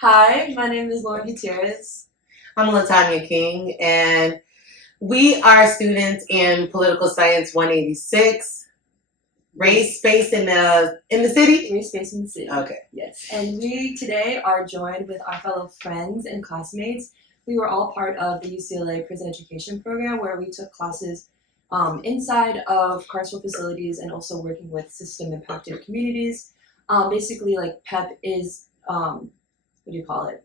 Hi, my name is Lauryn Gutierrez. I'm Latanya King, and we are students in Political Science 186, Race Space in the city? Race Space in the City. Okay. Yes. And we today are joined with our fellow friends and classmates. We were all part of the UCLA Prison Education Program where we took classes inside of carceral facilities and also working with system-impacted communities. Basically, like PEP is,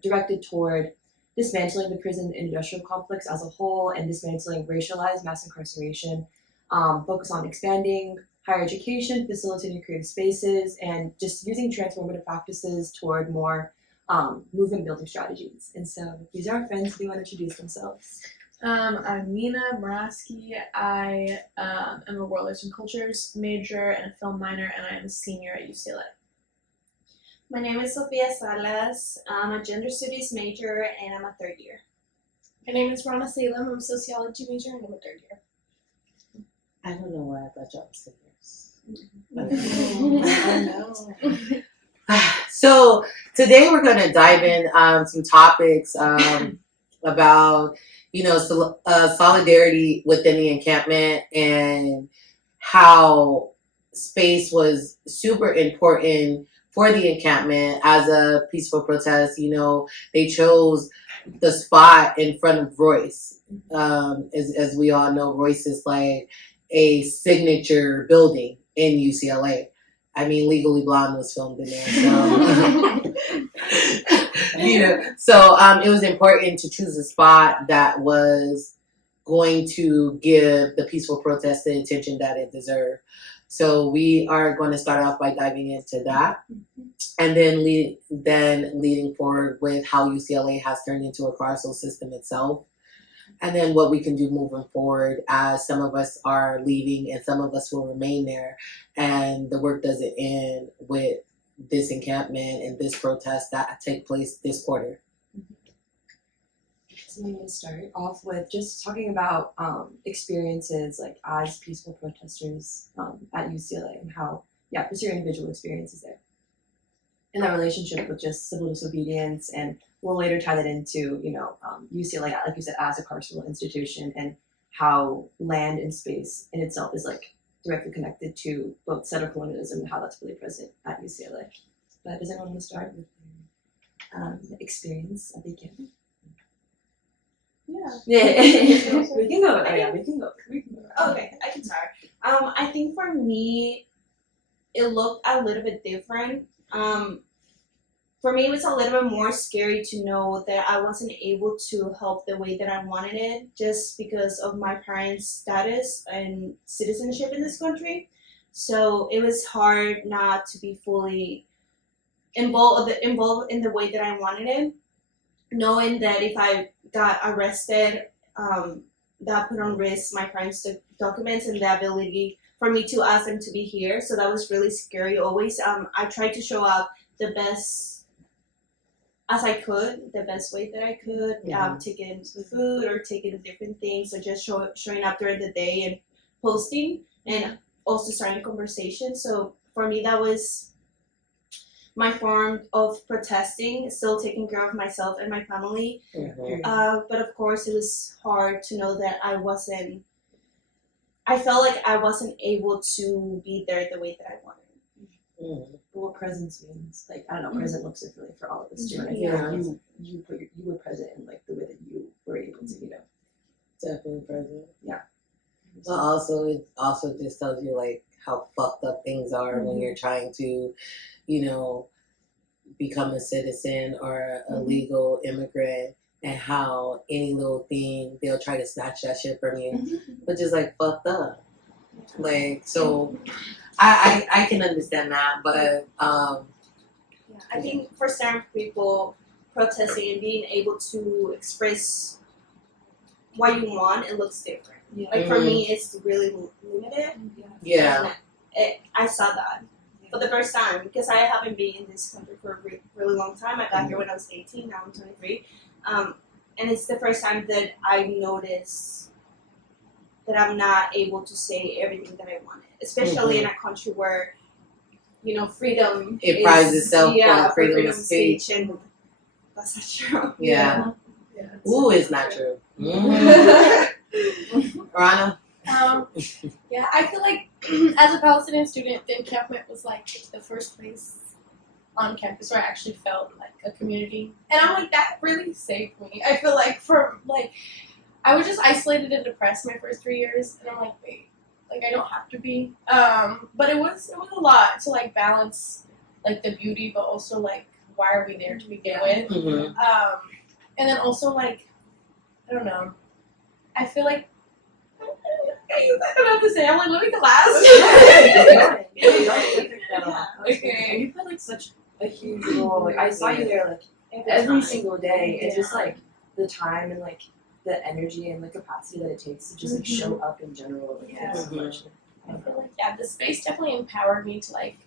directed toward dismantling the prison industrial complex as a whole and dismantling racialized mass incarceration, focus on expanding higher education, facilitating creative spaces, and just using transformative practices toward more movement building strategies. And so these are our friends who want to introduce themselves. I'm Nina Moraski. I am a World Arts and Cultures major and a film minor, and I am a senior at UCLA. My name is Sofia Salas. I'm a gender studies major and I'm a third year. My name is Rana Salem. I'm a sociology major and I'm a third year. I don't know why I thought y'all were seniors. So today we're going to dive in some topics about, solidarity within the encampment and how space was super important for the encampment as a peaceful protest. They chose the spot in front of Royce. As we all know, Royce is like a signature building in UCLA. I mean, Legally Blonde was filmed in there, so it was important to choose a spot that was going to give the peaceful protest the attention that it deserved. So we are going to start off by diving into that, and then leading forward with how UCLA has turned into a carceral system itself, and then what we can do moving forward as some of us are leaving and some of us will remain there, and the work doesn't end with this encampment and this protest that take place this quarter. So I'm going to start off with just talking about experiences like as peaceful protesters at UCLA and how, just your individual experiences there. And that relationship with just civil disobedience, and we'll later tie that into, UCLA, like you said, as a carceral institution, and how land and space in itself is like directly connected to both settler colonialism and how that's really present at UCLA. But does anyone want to start with their experience at the encampment? Yeah. We can go. We can go. Okay, I can start. I think for me, it looked a little bit different. For me, it was a little bit more scary to know that I wasn't able to help the way that I wanted it just because of my parents' status and citizenship in this country. So it was hard not to be fully involved in the way that I wanted it, knowing that if I got arrested, that put on risk my parents' documents and the ability for me to ask them to be here. So that was really scary always. I tried to show up the best as I could, the best way that I could, taking food or taking different things, or just showing up during the day and posting and also starting conversation. So for me, that was my form of protesting, still taking care of myself and my family. But of course, it was hard to know that I felt like I wasn't able to be there the way that I wanted. What presence means, like, I don't know, present looks differently for all of us too. And I feel like you were present in like the way that you were able to, Definitely present. Yeah. But also, it also just tells you like how fucked up things are when you're trying to, become a citizen or a legal immigrant, and how any little thing they'll try to snatch that shit from you, which is like fucked up. Like, so I can understand that, but I think for certain people, protesting and being able to express what you want, it looks different. Like for me, it's really limited. Yeah. And I saw that for the first time because I haven't been in this country for a really long time. I got here when I was 18. Now I'm 23, and it's the first time that I noticed that I'm not able to say everything that I wanted, especially in a country where, freedom it prides itself on freedom of speech. And that's not true. Yeah. Yeah. Ooh, it's not true. Mm-hmm. Rana? Yeah, I feel like as a Palestinian student, the encampment was like the first place on campus where I actually felt like a community. And I'm like, that really saved me. I feel like I was just isolated and depressed my first 3 years, and I'm like, wait, like I don't have to be. But it was a lot to like balance like the beauty, but also like why are we there to begin with? Mm-hmm. And then also like I don't know. I feel like I don't know what to say. I'm like, let me class. Okay. You played like such a huge role. Like I saw you there like every single day, and just like the time and like the energy and the capacity that it takes to just like show up in general. Like, Yeah. so much. I feel like the space definitely empowered me to like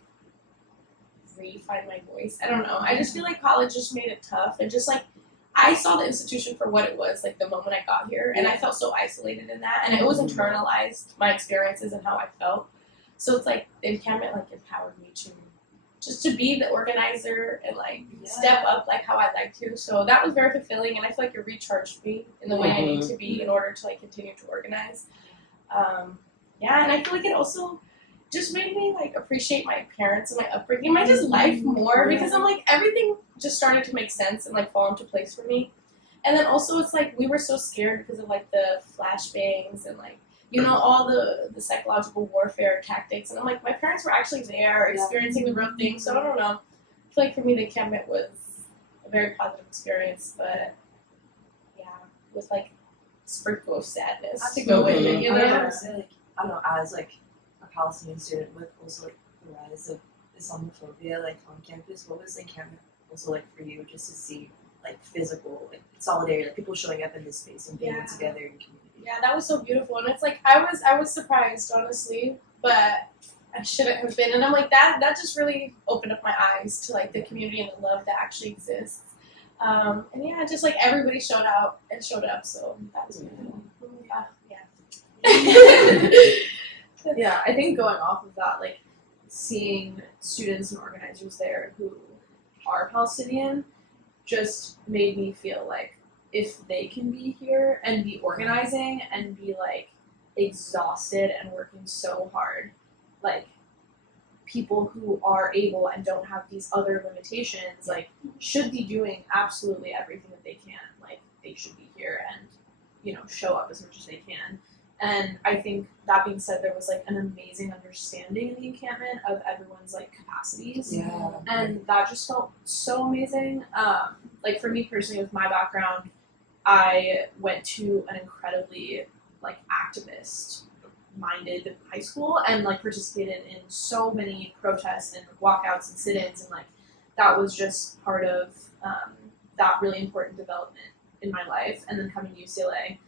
re-find my voice. I don't know. I just feel like college just made it tough, and just like I saw the institution for what it was like the moment I got here, and I felt so isolated in that, and it was internalized my experiences and how I felt. So it's like the encampment like empowered me to just to be the organizer and like step up like how I'd like to. So that was very fulfilling, and I feel like it recharged me in the way I need to be in order to like continue to organize. And I feel like it also just made me like appreciate my parents and my upbringing, my just life more, because I'm like everything just started to make sense and like fall into place for me. And then also it's like we were so scared because of like the flashbangs and like all the psychological warfare tactics, and I'm like my parents were actually there experiencing the real thing. So I don't know. I feel like for me the encampment was a very positive experience, but with like sprinkle of sadness to go with it. I would say like I don't know, as like a Palestinian student with also like the rise of Islamophobia like on campus, what was the encampment also like for you, just to see like physical like solidarity, like people showing up in this space and being together in community? Yeah, that was so beautiful, and it's like I was surprised honestly, but I shouldn't have been. And I'm like that just really opened up my eyes to like the community and the love that actually exists. And just like everybody showed up, so that was beautiful. Yeah, I think going off of that, like seeing students and organizers there who are Palestinian just made me feel like if they can be here and be organizing and be like exhausted and working so hard, like people who are able and don't have these other limitations like should be doing absolutely everything that they can. Like they should be here and show up as much as they can. And I think that being said, there was like an amazing understanding in the encampment of everyone's like capacities, and that just felt so amazing. Like for me personally, with my background, I went to an incredibly like activist-minded high school and like participated in so many protests and walkouts and sit-ins, and like that was just part of that really important development in my life. And then coming to UCLA.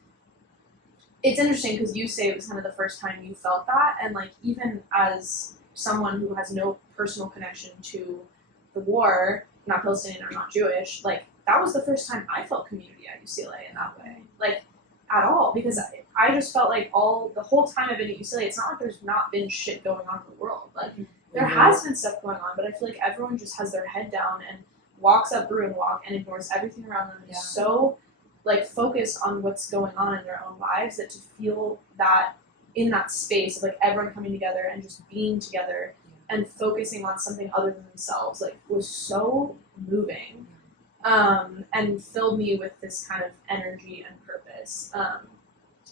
It's interesting because you say it was kind of the first time you felt that, and like even as someone who has no personal connection to the war, not Palestinian or not Jewish, like that was the first time I felt community at UCLA in that way, like at all, because I just felt like the whole time I've been at UCLA, it's not like there's not been shit going on in the world, like there has been stuff going on, but I feel like everyone just has their head down and walks up through and and ignores everything around them, and is so like focused on what's going on in their own lives, that to feel that in that space of like everyone coming together and just being together and focusing on something other than themselves like was so moving, and filled me with this kind of energy and purpose.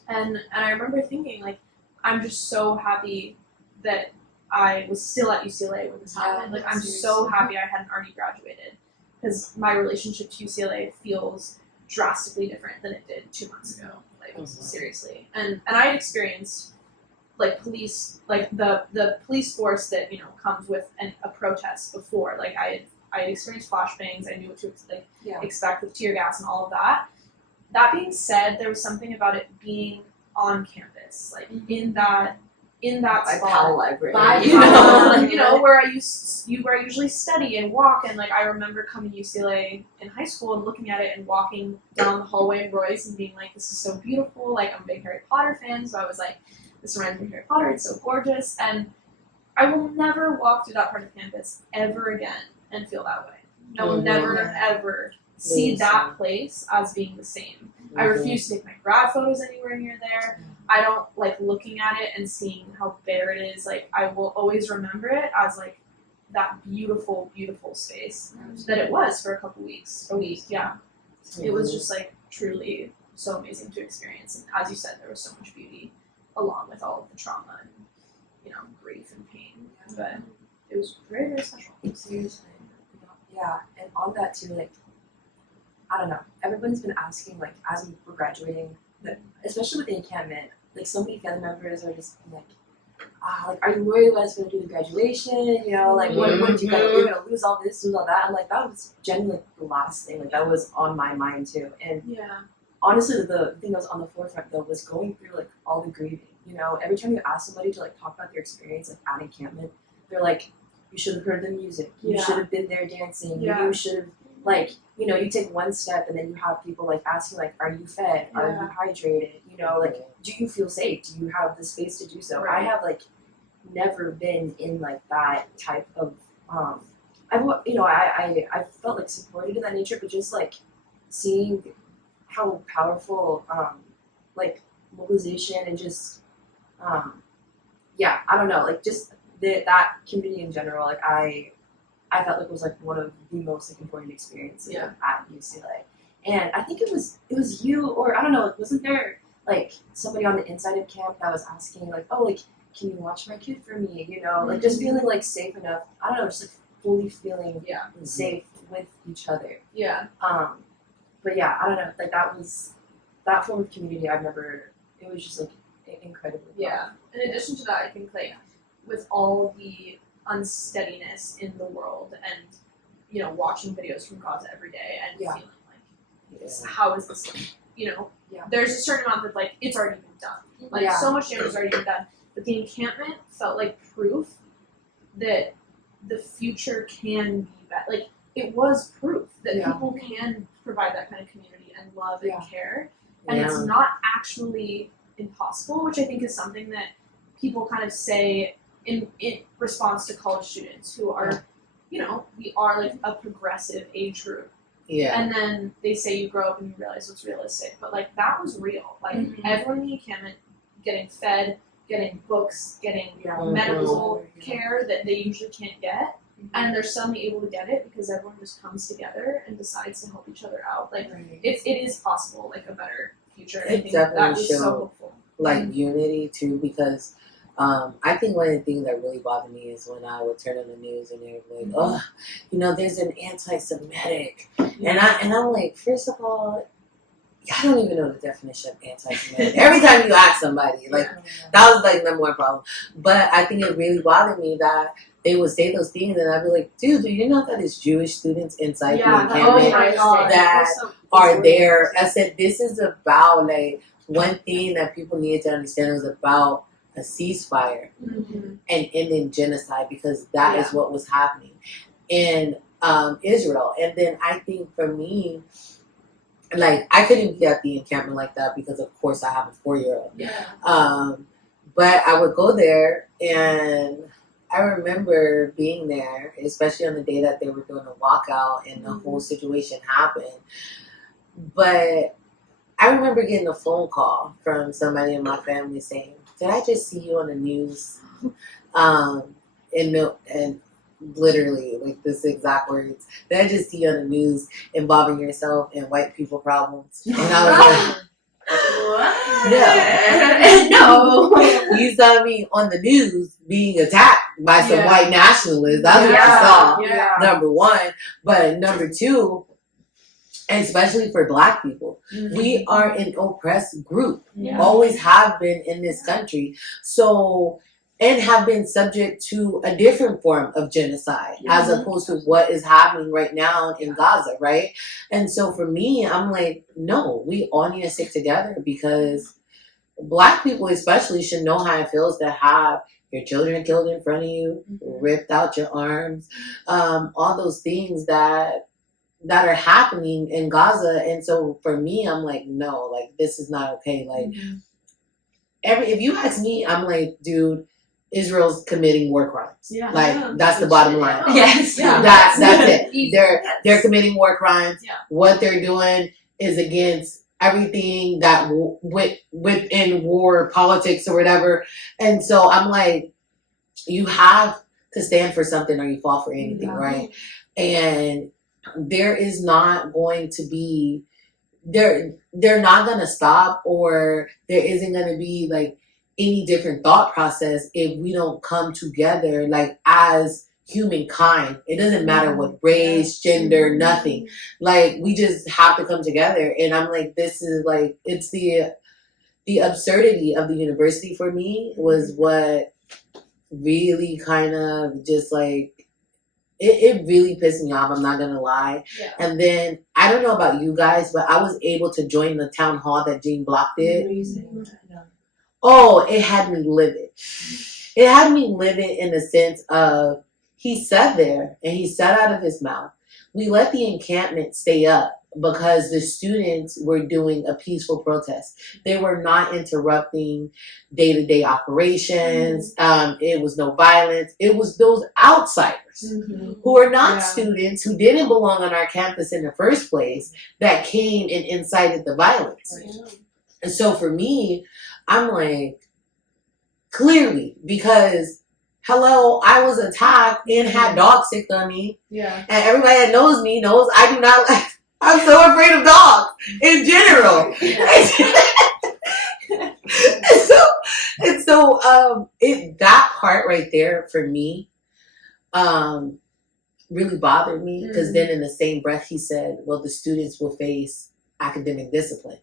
And I remember thinking like I'm just so happy that I was still at UCLA when this happened. Like I'm so happy I hadn't already graduated, because my relationship to UCLA feels drastically different than it did 2 months ago, like seriously. And I had experienced like police, like the police force that comes with a protest before. Like I had experienced flashbangs. I knew what to expect with tear gas and all of that. That being said, there was something about it being on campus, like in that Like spot. Powell Library. Where I usually study and walk, and like I remember coming to UCLA in high school and looking at it and walking down the hallway in Royce and being like, this is so beautiful. Like I'm a big Harry Potter fan, so I was like, this reminds me of Harry Potter. It's so gorgeous, and I will never walk through that part of campus ever again and feel that way. I will never Mhm. ever see Yes. that place as being the same. I refuse to take my grad photos anywhere near there. I don't like looking at it and seeing how bare it is. Like, I will always remember it as like that beautiful, beautiful space that it was for a week. Yeah, it was just like truly so amazing to experience. And as you said, there was so much beauty along with all of the trauma and grief and pain. But it was very, very special. Seriously. Yeah, and on that too, like, I don't know. Everyone's been asking, like, as we're graduating, especially with the encampment, like, so many family members are just like, like, are you worried what's going to do the graduation? Like, what if you're going to lose all this, lose all that? I'm like, that was genuinely the last thing. Like, that was on my mind too. And Yeah. honestly, the thing that was on the forefront though was going through like all the grieving. Every time you ask somebody to like talk about their experience like at encampment, they're like, you should have heard the music. You Yeah. should have been there dancing. Yeah. You should have you take one step and then you have people like asking like, are you fed? Are you hydrated? Like, do you feel safe? Do you have the space to do so? Right. I have like never been in like that type of I felt like supported in that nature, but just like seeing how powerful like mobilization and just I don't know, like just that community in general, like I felt like it was like one of the most like important experiences at UCLA. And I think it was you, or I don't know, like, wasn't there like somebody on the inside of camp that was asking like, oh, like, can you watch my kid for me? Like just feeling like safe enough. I don't know, just like fully feeling safe with each other. Yeah. But yeah, I don't know, like that form of community I've never, it was just like incredible. Yeah. In addition to that, I think like with all the unsteadiness in the world and watching videos from Gaza every day and feeling like how is this there's a certain amount of like it's already been done. Like so much damage has already been done. But the encampment felt like proof that the future can be better. Like it was proof that people can provide that kind of community and love and care. And it's not actually impossible, which I think is something that people kind of say in response to college students who are, we are like a progressive age group. Yeah. And then they say you grow up and you realize what's realistic. But like that was real. Like everyone in the encampment getting fed, getting books, getting medical care that they usually can't get. And they're suddenly able to get it because everyone just comes together and decides to help each other out. Like it is possible, like a better future. And I think that was so hopeful. Like unity too, because I think one of the things that really bothered me is when I would turn on the news and they were like, oh, there's an anti-Semitic, and I'm like, first of all, I don't even know the definition of anti-Semitic. Every time you ask somebody, like that was like number one problem. But I think it really bothered me that they would say those things, and I'd be like, dude, do you know that it's Jewish students inside the encampment that are there? I said, this is about like one thing that people needed to understand was about a ceasefire and ending genocide, because that is what was happening in Israel. And then I think for me, like I couldn't be at the encampment like that because of course I have a 4-year-old. But I would go there, and I remember being there, especially on the day that they were doing a walkout and the whole situation happened. But I remember getting a phone call from somebody in my family saying, did I just see you on the news? And literally, like this exact words, did I just see you on the news involving yourself in white people problems? And I was like, no. You saw me on the news being attacked by some white nationalists. That's what you saw, number one. But number two, and especially for Black people, we are an oppressed group. Always have been in this country. So, and have been subject to a different form of genocide as opposed to what is happening right now in Gaza, right? And so for me, I'm like, no, we all need to stick together, because Black people especially should know how it feels to have your children killed in front of you, ripped out your arms, all those things that are happening in Gaza. And so for me, I'm like, no, like this is not okay. Like if you ask me, I'm like, dude, Israel's committing war crimes. Yeah. Like that's the bottom line. Yes. Yeah. That's it. Easy. They're committing war crimes. Yeah. What they're doing is against everything that within war politics or whatever. And so I'm like, you have to stand for something or you fall for anything, right? And there is not going to be they're not gonna stop, or there isn't gonna be like any different thought process if we don't come together like as humankind. It doesn't matter what race, gender, nothing. Like we just have to come together. And I'm like, this is like, it's the absurdity of the university for me was what really kind of just like it really pissed me off, I'm not gonna lie. Yeah. And then I don't know about you guys, but I was able to join the town hall that Gene Block did. Oh, it had me livid. It had me livid in the sense of he sat there and he said out of his mouth, we let the encampment stay up because the students were doing a peaceful protest. They were not interrupting day-to-day operations. It was no violence. It was those outsiders who are not students, who didn't belong on our campus in the first place, that came and incited the violence. And so for me, I'm like, clearly, because hello, I was attacked and had dog sick on me. Yeah. And everybody that knows me knows I do not like, I'm so afraid of dogs in general. That part right there for me really bothered me, because then in the same breath he said, well, the students will face academic discipline.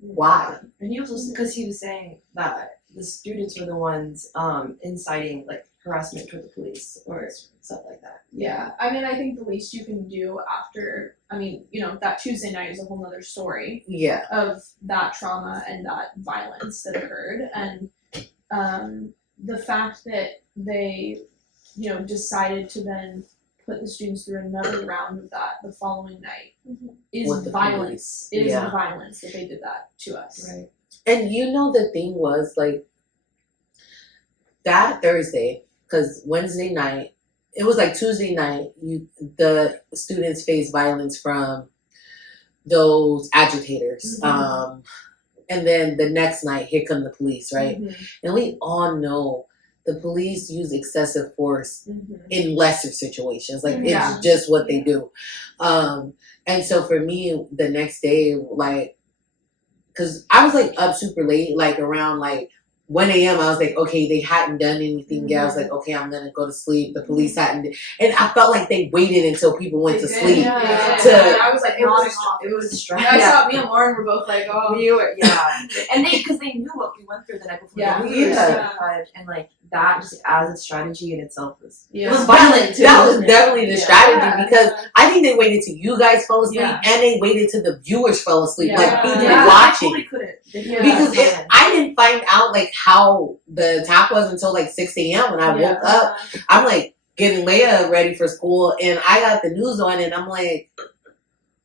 Why? And he also, because he was saying that the students were the ones inciting like harassment toward the police or stuff like that. Yeah, I mean, I think the least you can do after, I mean, you know, that Tuesday night is a whole nother story Yeah. of that trauma and that violence that occurred. And the fact that they, you know, decided to then put the students through another round of that the following night is With the violence. police. It is Yeah. violence that they did that to us. Right. And you know, the thing was like that Thursday, because Wednesday night, it was like Tuesday night, the students faced violence from those agitators. And then the next night, here come the police, right? And we all know the police use excessive force in lesser situations. Like, it's just what they do. And so for me, the next day, like, because I was, like, up super late, like, around, like, 1 a.m. I was like, okay, they hadn't done anything yet. I was like, okay, I'm going to go to sleep. The police hadn't. And I felt like they waited until people went to sleep. I was like, It was stressful. I saw me and Lauren were both like, oh. We were, and because they knew what we went through the night before. Yeah. We were terrified, and like that, just as a strategy in itself, was Yeah. it was violent too. That was definitely the strategy, Yeah. because I think they waited till you guys fell asleep, Yeah. and they waited till the viewers fell asleep, Yeah. like people Yeah. watching. They couldn't. Because I didn't find out like how the attack was until like 6 a.m. when I woke up. I'm like getting Leia ready for school, and I got the news on, and I'm like,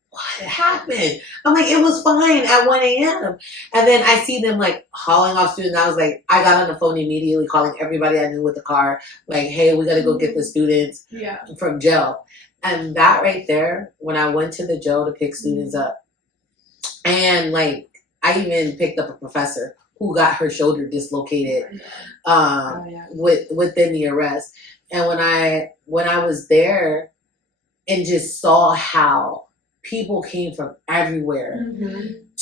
what happened? I'm like, it was fine at 1 a.m. And then I see them like hauling off students. I was like, I got on the phone immediately, calling everybody I knew with the car, like, hey, we got to go get the students from jail. And that right there, when I went to the jail to pick students up, and like, I even picked up a professor who got her shoulder dislocated within the arrest. And when I was there and just saw how people came from everywhere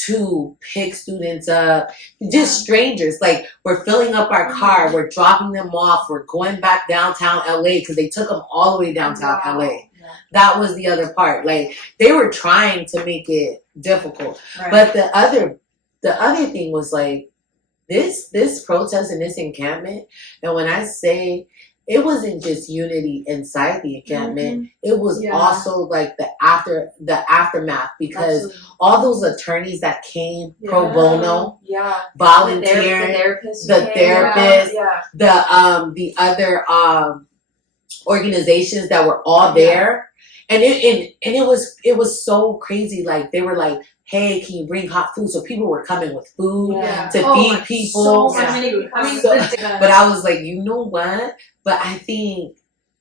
to pick students up, just strangers, like, we're filling up our car, we're dropping them off, we're going back downtown LA, because they took them all the way downtown LA. That was the other part. Like, they were trying to make it difficult. But the other thing was like this protest and this encampment, and when I say it wasn't just unity inside the encampment, it was also like the aftermath, because all those attorneys that came pro bono, volunteering, the therapists, the other organizations that were all there. And it was so crazy. Like, they were like, hey, can you bring hot food? So people were coming with food Yeah. to feed people. So much Yeah. food. I mean, So- the- But I was like, you know what? But I think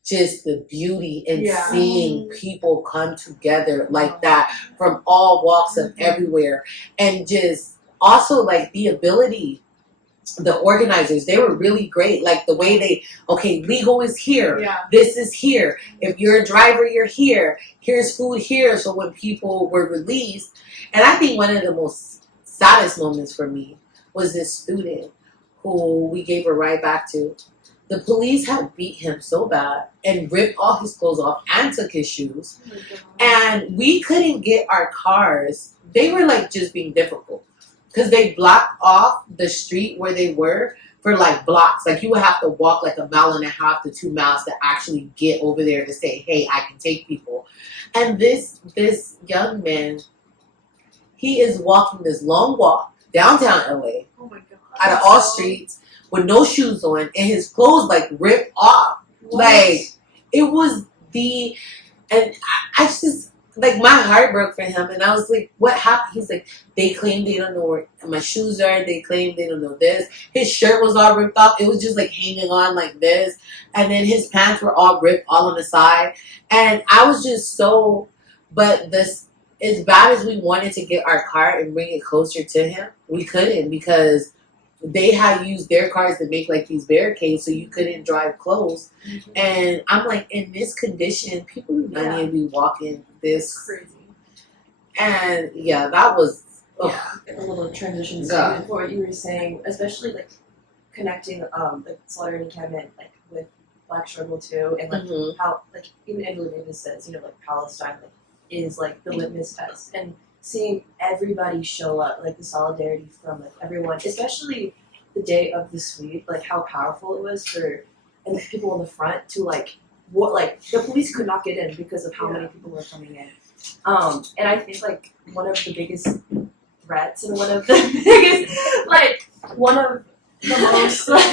just the beauty in Yeah. seeing people come together like that from all walks of everywhere, and just also like the ability, the organizers, they were really great. Like the way they, okay, legal is here. yeah. This is here. If you're a driver, you're here. Here's food here. So when people were released, and I think one of the most saddest moments for me was this student who we gave a ride back to. The police had beat him so bad and ripped all his clothes off and took his shoes. Oh my God. And we couldn't get our cars. They were like just being difficult because they blocked off the street where they were for like blocks. Like you would have to walk like 1.5 miles to 2 miles to actually get over there to say, hey, I can take people. And this young man, he is walking this long walk downtown LA Oh my God. out of all streets with no shoes on and his clothes like ripped off. Like it was and I just like my heart broke for him, and I was like, what happened? He's like, they claim they don't know where my shoes are, they claim they don't know this. His shirt was all ripped off, it was just like hanging on like this, and then his pants were all ripped all on the side, and I was just so, but this, as bad as we wanted to get our car and bring it closer to him, we couldn't because they had used their cars to make like these barricades so you couldn't drive close. And I'm like, in this condition, people do not need to be walking this. Crazy. And yeah, that was. ugh. A little transition Yeah. to what you were saying, especially like connecting like Lauryn and Kevin like with Black struggle too, and like Mhm. how like even Angela Davis says, you know, like Palestine like is like the litmus test, and seeing everybody show up, like the solidarity from like everyone, especially the day of the sweep, like how powerful it was for and the people in the front to like what like the police could not get in because of how many people were coming in. And I think like one of the biggest threats and one of the biggest like one of the most like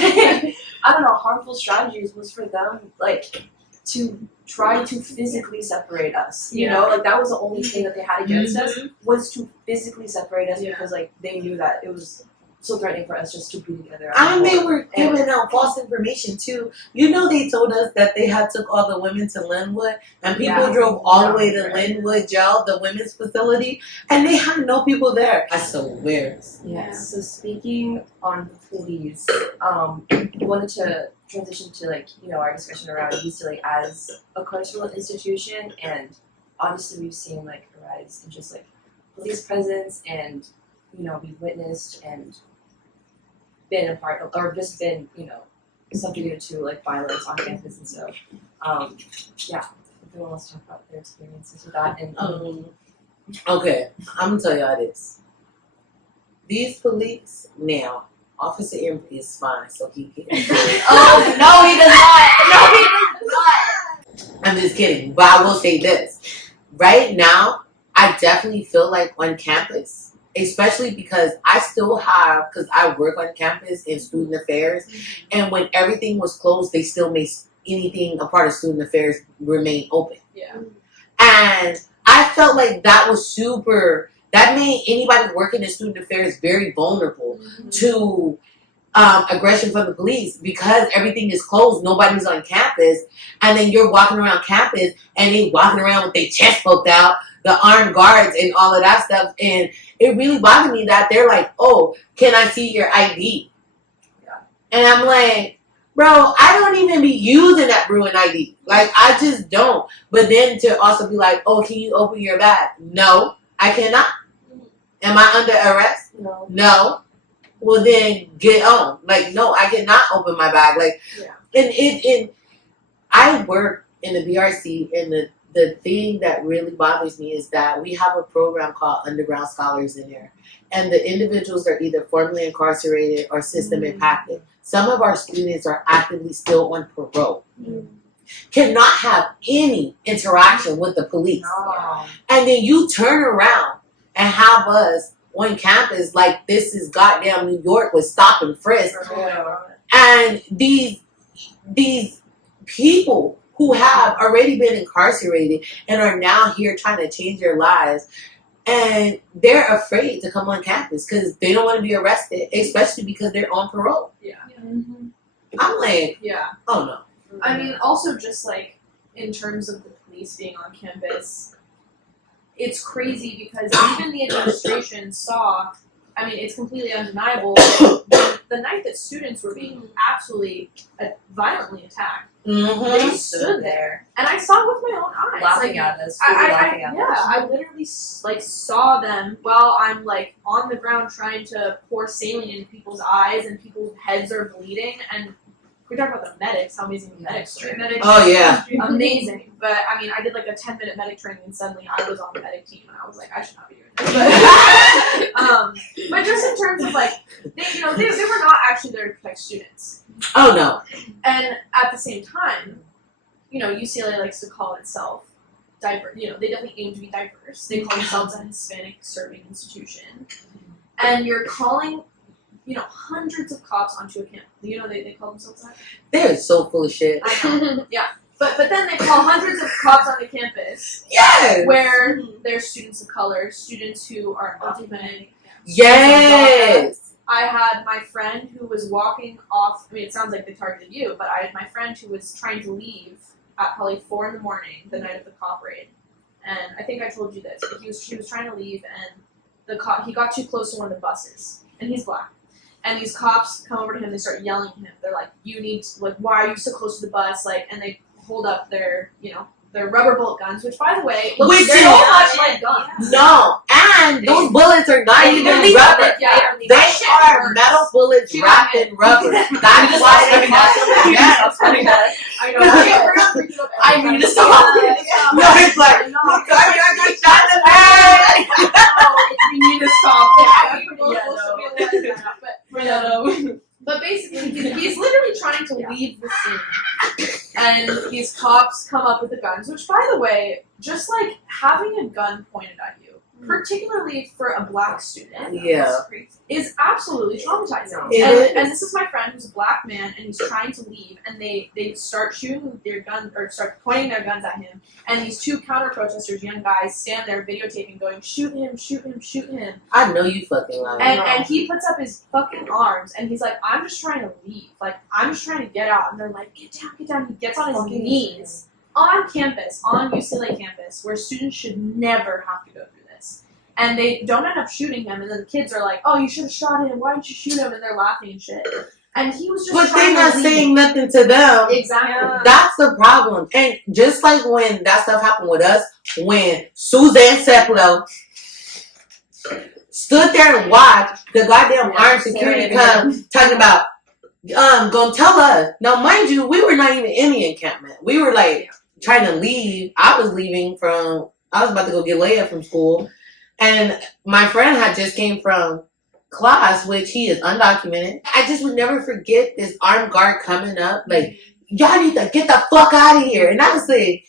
I don't know harmful strategies was for them like to try to physically separate us. You know, like that was the only thing that they had against us was to physically separate us because like they knew that it was so threatening for us just to be together. And they were giving out false information too. You know, they told us that they had took all the women to Linwood, and people drove all the way to Linwood Jail, the women's facility, and they had no people there. I swear. Yes. So speaking on the police, we wanted to transition to like our discussion around UCLA as a carceral institution, and obviously we've seen like a rise in just like police presence, and we've witnessed and been a part of, or just been subjugated to like violence on campus, and so yeah, everyone wants to talk about their experiences with that. And Okay, I'm gonna tell y'all this. These police now, Officer M is fine, so he can. Oh no, he does not. No, he does not. I'm just kidding, but I will say this. Right now, I definitely feel like on campus, especially because I still have, because I work on campus in student affairs, and when everything was closed, they still made anything a part of student affairs remain open. Yeah. And I felt like that was super, that made anybody working in student affairs very vulnerable to aggression from the police, because everything is closed, nobody's on campus, and then you're walking around campus and they walking around with their chest poked out, the armed guards and all of that stuff. And it really bothered me that they're like, oh, can I see your ID? Yeah. And I'm like, bro, I don't even be using that Bruin ID. Like, I just don't. But then to also be like, oh, can you open your bag? No, I cannot. Am I under arrest? No. No. Well, then get on. Like, no, I cannot open my bag. Like, and I work in the BRC, and the thing that really bothers me is that we have a program called Underground Scholars in there. And the individuals are either formerly incarcerated or system impacted. Some of our students are actively still on parole. Cannot have any interaction with the police. No. And then you turn around and have us on campus like this is goddamn New York with stop and frisk. And these people who have already been incarcerated and are now here trying to change their lives, and they're afraid to come on campus because they don't want to be arrested, especially because they're on parole. Yeah. I'm like, Yeah. oh no. I mean, also just like in terms of the police being on campus, it's crazy because even the administration saw. I mean, it's completely undeniable. The night that students were being absolutely violently attacked, they stood there, and I saw it with my own eyes, laughing like, at us. Laughing at us. I literally like saw them while I'm like on the ground trying to pour saline in people's eyes, and people's heads are bleeding. And we talk about the medics, how amazing the medics were. Oh yeah. Amazing. But I mean, I did like a 10-minute medic training, and suddenly I was on the medic team, and I was like, I should not be doing this. But just in terms of like, they were not actually there to protect students. Oh no. And at the same time, UCLA likes to call itself diverse. They definitely aim to be diverse. They call themselves a Hispanic serving institution, and you're calling, hundreds of cops onto a campus. They call themselves that. They're so full of shit. I know. Yeah. But then they call hundreds of cops on the campus. Yes. Where there's students of color, students who are undocumented. Yes. I had my friend who was walking off. I mean, it sounds like they targeted you, but I had my friend who was trying to leave at probably 4 a.m. the night of the cop raid. And I think I told you this. But she was trying to leave, and he got too close to one of the buses, and he's black. And these cops come over to him, they start yelling at him. They're like, "You need to, like, why are you so close to the bus?" Like, and they hold up their rubber bullet guns, which, by the way, look Which so is- much like guns. No, and those bullets are not even rubber. Yeah, They that shit are hurts. metal bullets She wrapped got in rubber. That's why they call them metal. I know. We're not bringing up I need to stop. No, it's like, No. look, I got shot in the leg. We need to stop. But basically, he's literally trying to leave the scene, and these cops come up with the guns. Which, by the way, just like having a gun pointed at you, particularly for a black student, Yeah. is absolutely traumatizing. It and, is. and this is my friend who's a black man, and he's trying to leave, and they start shooting their gun or start pointing their guns at him, and these two counter protesters, young guys, stand there videotaping, going, "Shoot him! Shoot him! Shoot him!" I know you fucking lying. And he puts up his fucking arms, and he's like, "I'm just trying to leave. Like, I'm just trying to get out." And they're like, "Get down, get down." He gets on his Fucking knees on campus, on UCLA campus, where students should never have to go through this. And they don't end up shooting him, and then the kids are like, "Oh, you should have shot him. Why didn't you shoot him?" And they're laughing and shit. And he was just But trying they're not to leave. saying nothing to them. Exactly. That's the problem. And just like when that stuff happened with us, when Suzanne Sepulveda stood there and watched the goddamn armed security come talking about, gonna tell us. Now, mind you, we were not even in the encampment. We were like trying to leave. I was about to go get Leia from school. And my friend had just came from class, which he is undocumented. I just would never forget this armed guard coming up, like, "Y'all need to get the fuck out of here." And I was like,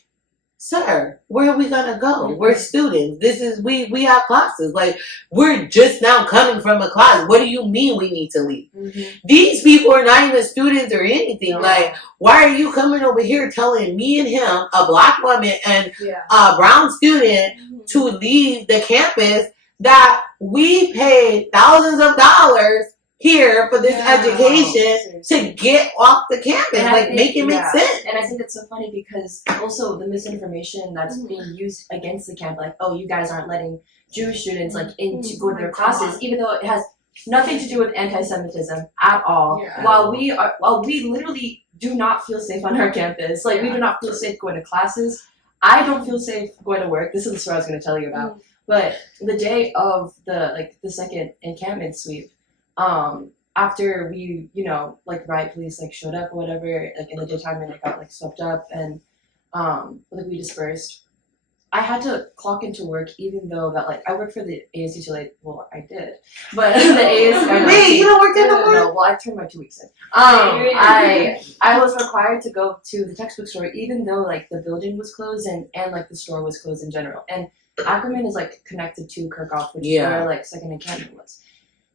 "Sir, where are we gonna go? We're students. We have classes. Like, we're just now coming from a class. What do you mean we need to leave?" These people are not even students or anything. No. Like, why are you coming over here telling me and him, a black woman and Yeah. a brown student, to leave the campus that we paid thousands of dollars here for this education to get off the campus? And I Like, think- make it make yeah. sense. And I think it's so funny because also the misinformation that's being used against the camp, like, "Oh, you guys aren't letting Jewish students like in to go to their classes," even though it has nothing to do with anti-Semitism at all. Yeah. While we literally do not feel safe on our campus, like we do not feel safe going to classes. I don't feel safe going to work. This is the story I was going to tell you about. But the day of the second encampment sweep, after we, riot police showed up or whatever, in the daytime, and it got swept up, and we dispersed. I had to clock into work even though that I work for the ASUCLA. Well, I did, but the ASUCLA. Wait, you don't work there no more? No, well, I turned my 2 weeks in. I was required to go to the textbook store even though the building was closed and the store was closed in general. And Ackerman is connected to Kirkhoff, which is where second encampment was.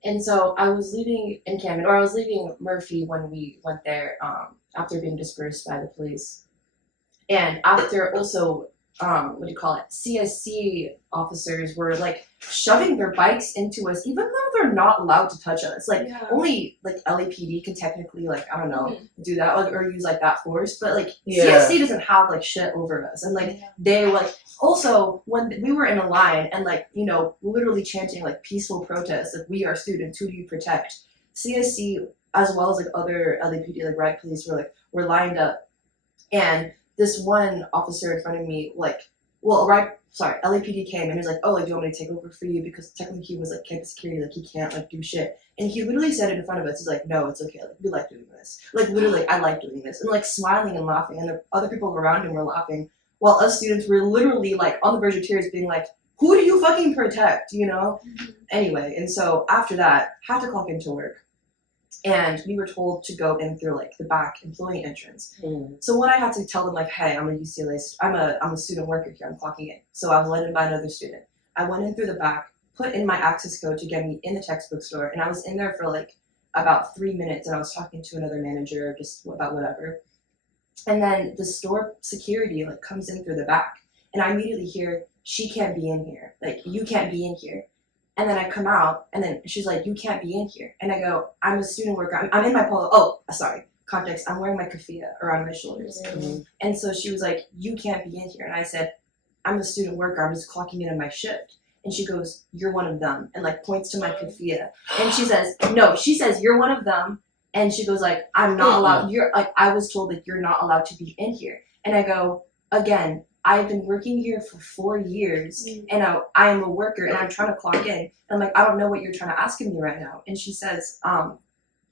And so I was leaving encampment, or I was leaving Murphy when we went there after being dispersed by the police. And after also CSC officers were like shoving their bikes into us, even though they're not allowed to touch us. Like only like LAPD can technically like I don't know do that or use like that force, but like CSC doesn't have like shit over us, and like they like also when we were in a line and like you know literally chanting like peaceful protests, like we are students, who do you protect? CSC as well as like other LAPD like riot police were lined up, and this one officer in front of me, LAPD came and he was like, oh, like, do you want me to take over for you? Because technically he was like campus security, like he can't like do shit. And he literally said it in front of us. He's like, no, it's okay. Like we like doing this. Like literally, I like doing this. And like smiling and laughing. And the other people around him were laughing, while us students were literally like on the verge of tears, being like, who do you fucking protect? You know? Anyway, and so after that, had to clock into work. And we were told to go in through like the back employee entrance. So when I had to tell them like, hey, I'm a student worker here, I'm clocking in. So I was led in by another student. I went in through the back, put in my access code to get me in the textbook store, and I was in there for like about 3 minutes, and I was talking to another manager just about whatever. And then the store security like comes in through the back, and I immediately hear, she can't be in here. Like, you can't be in here. And then I come out, and then she's like, you can't be in here. And I go, I'm a student worker. I'm in my polo. Oh, sorry. Context. I'm wearing my keffiyeh around my shoulders. And so she was like, you can't be in here. And I said, I'm a student worker. I'm just clocking in on my shift. And she goes, you're one of them. And like points to my keffiyeh. And she says, no, she says, you're one of them. And she goes like, I'm not allowed. You're like, I was told that you're not allowed to be in here. And I go, again, I've been working here for 4 years, and I am a worker, and I'm trying to clock in. And I'm like, I don't know what you're trying to ask of me right now. And she says,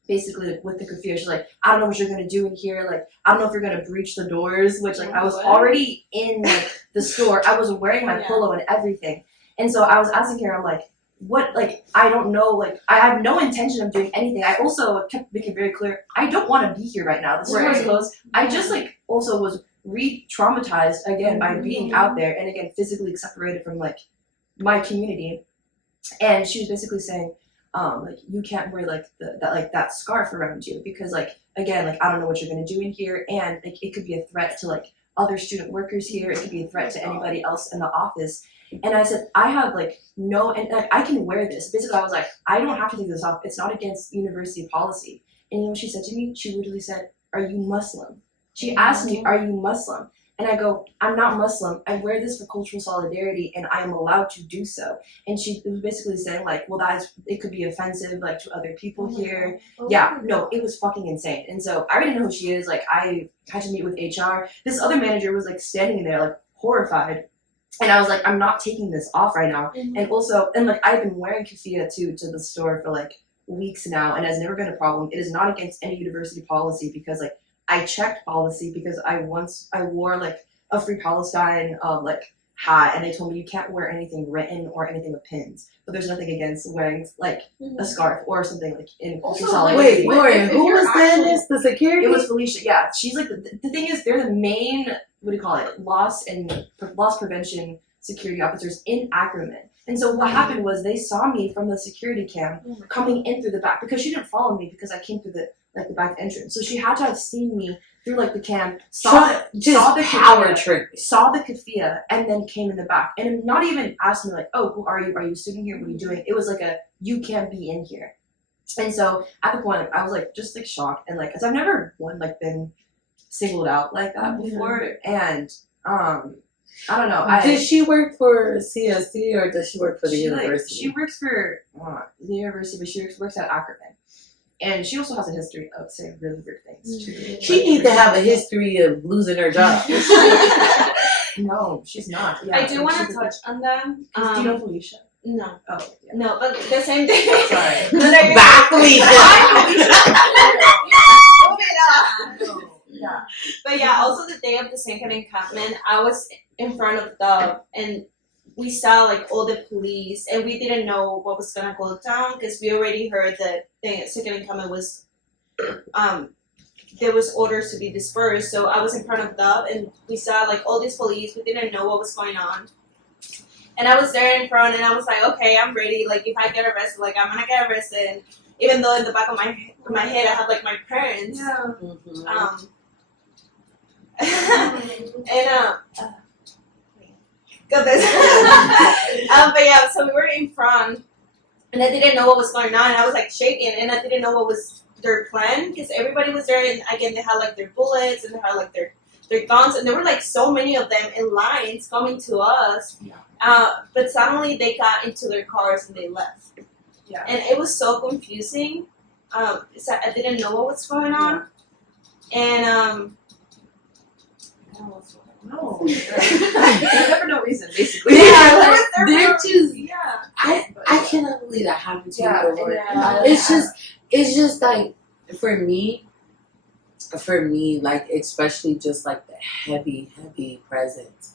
basically, like, with the keffiyeh, she's like, I don't know what you're going to do in here. Like, I don't know if you're going to breach the doors, which, like, I was already in, like, the store. I was wearing my polo and everything. And so I was asking her, I'm like, what, like, I don't know, like, I have no intention of doing anything. I also kept making very clear, I don't want to be here right now. The store is closed. I just, like, also was re-traumatized again by being out there and again physically separated from like my community. And she was basically saying like you can't wear like that scarf around you because like again like I don't know what you're going to do in here, and like it could be a threat to like other student workers here, it could be a threat to anybody else in the office. And I said, I have like no, and like I can wear this. Basically I was like, I don't have to take this off, it's not against university policy. And you know what she said to me? She literally said, are you Muslim? She asked me, are you Muslim? And I go, I'm not Muslim. I wear this for cultural solidarity, and I am allowed to do so. And she was basically saying, like, well, it could be offensive, like, to other people here. Yeah, no, it was fucking insane. And so I already know who she is. Like, I had to meet with HR. This other manager was, like, standing there, like, horrified. And I was like, I'm not taking this off right now. And also, and, like, I've been wearing keffiyeh, too, to the store for, like, weeks now, and it has never been a problem. It is not against any university policy because, like, I checked policy because I wore like a Free Palestine like hat, and they told me you can't wear anything written or anything with pins. But there's nothing against wearing like a scarf or something like in cultural solidarity. Wait, Lauryn, who was saying this? The security? It was Felicia. Yeah, she's like the thing is they're the main loss prevention security officers in Ackerman. And so what happened was they saw me from the security cam coming in through the back because she didn't follow me because I came through the back entrance. So she had to have seen me through like the cam, saw the keffiyeh, and then came in the back. And not even asked me like, oh, who are you? Are you a student here? What are you doing? It was like you can't be in here. And so at the point I was like just like shocked and like, cause I've never been singled out like that before. And I don't know. Did she work for CSC or does she work for the university? She works for the university, but she works at Ackerman. And she also has a history of saying really weird things too. She needs to have a history of losing her job. No, she's not. Yeah, I do want to touch on them. Do you know Felicia? No. Oh, yeah. No, but the same thing. Sorry. Bye, Felicia. Yeah. But yeah, also the day of the second encampment, I was in front of and we saw like all the police, and we didn't know what was gonna go down because we already heard that the second encampment was, there was orders to be dispersed. So I was in front of and we saw like all these police. We didn't know what was going on, and I was there in front, and I was like, okay, I'm ready. Like if I get arrested, like I'm gonna get arrested. And even though in the back of my head I had like my parents. Yeah. And got this. But yeah, so we were in front, and I didn't know what was going on. And I was like shaking, and I didn't know what was their plan because everybody was there, and again they had like their bullets and they had like their guns, and there were like so many of them in lines coming to us. But suddenly they got into their cars and they left. Yeah. And it was so confusing. So I didn't know what was going on, and No. For no reason, basically. Yeah, they're just. yeah. I cannot believe that happened to Yeah, you before. yeah. It's just like for me, like especially just like the heavy presence,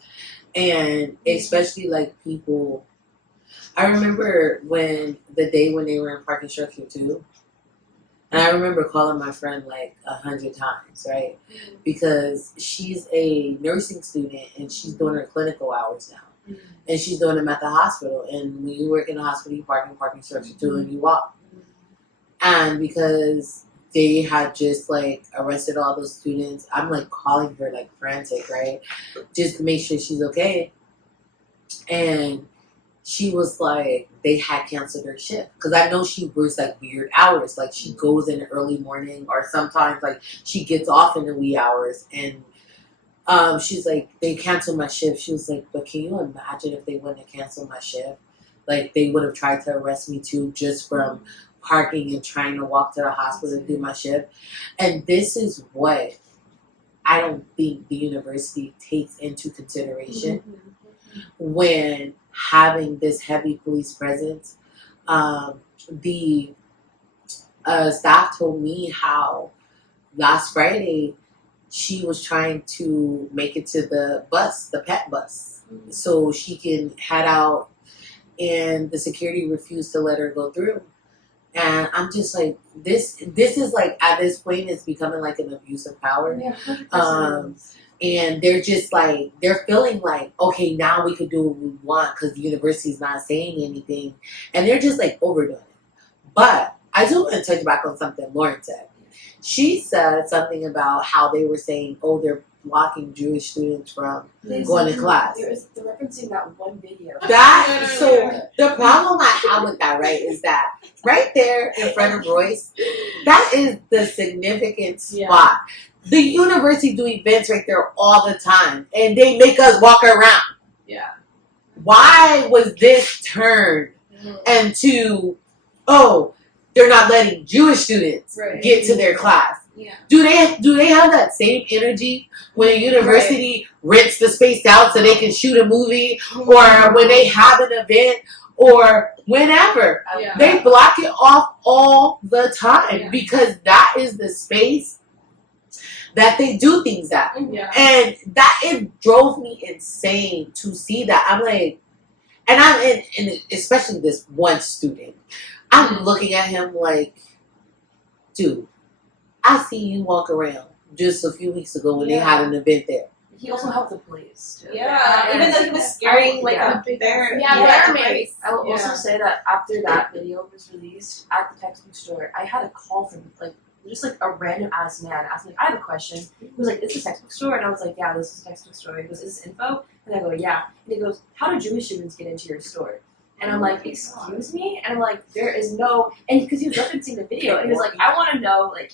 and especially like people. I remember when the day when they were in parking structure too, and I remember calling my friend like 100 times, right? Because she's a nursing student and she's doing her clinical hours now, and she's doing them at the hospital. And when you work in a hospital, you park in parking structure too, and you walk. And because they had just like arrested all those students, I'm like calling her like frantic, right? Just to make sure she's okay. And she was like, they had canceled her shift. Because I know she works like weird hours. Like she goes in the early morning, or sometimes like she gets off in the wee hours. And she's like, they canceled my shift. She was like, but can you imagine if they wouldn't have canceled my shift? Like they would have tried to arrest me too, just from parking and trying to walk to the hospital to do my shift. And this is what I don't think the university takes into consideration when having this heavy police presence. The staff told me how last Friday she was trying to make it to the bus, the pet bus, so she can head out, and the security refused to let her go through. And I'm just like, this is like, at this point, it's becoming like an abuse of power. Yeah, 100%. And they're just like, they're feeling like, okay, now we can do what we want because the university's not saying anything. And they're just like overdoing it. But I do want to touch back on something Lauryn said. She said something about how they were saying, oh, they're blocking Jewish students from going to class. They're referencing that one video. The problem I have with that, right, is that right there in front of Royce, that is the significant spot. The university do events right there all the time, and they make us walk around. Yeah. Why was this turned into, oh, they're not letting Jewish students get to their class? Yeah. Do they have that same energy when a university rents the space out so they can shoot a movie, or when they have an event, or whenever? Yeah. They block it off all the time because that is the space that they do things at. Yeah. And it drove me insane to see that. I'm like, and and especially this one student, I'm looking at him like, dude, I see you walk around just a few weeks ago when they had an event there. He also helped the police too. Yeah, even though he was scaring like a bear. bear mace. I will also say that after that video was released at the textbook store, I had a call from like just like a random ass man asking, like, I have a question. He was like, is this a textbook store? And I was like, yeah, this is a textbook store. He goes, is this info? And I go, yeah. And he goes, how do Jewish students get into your store? And I'm like, excuse me? And I'm like, there is no, and because he was referencing the video, and he was like, I want to know like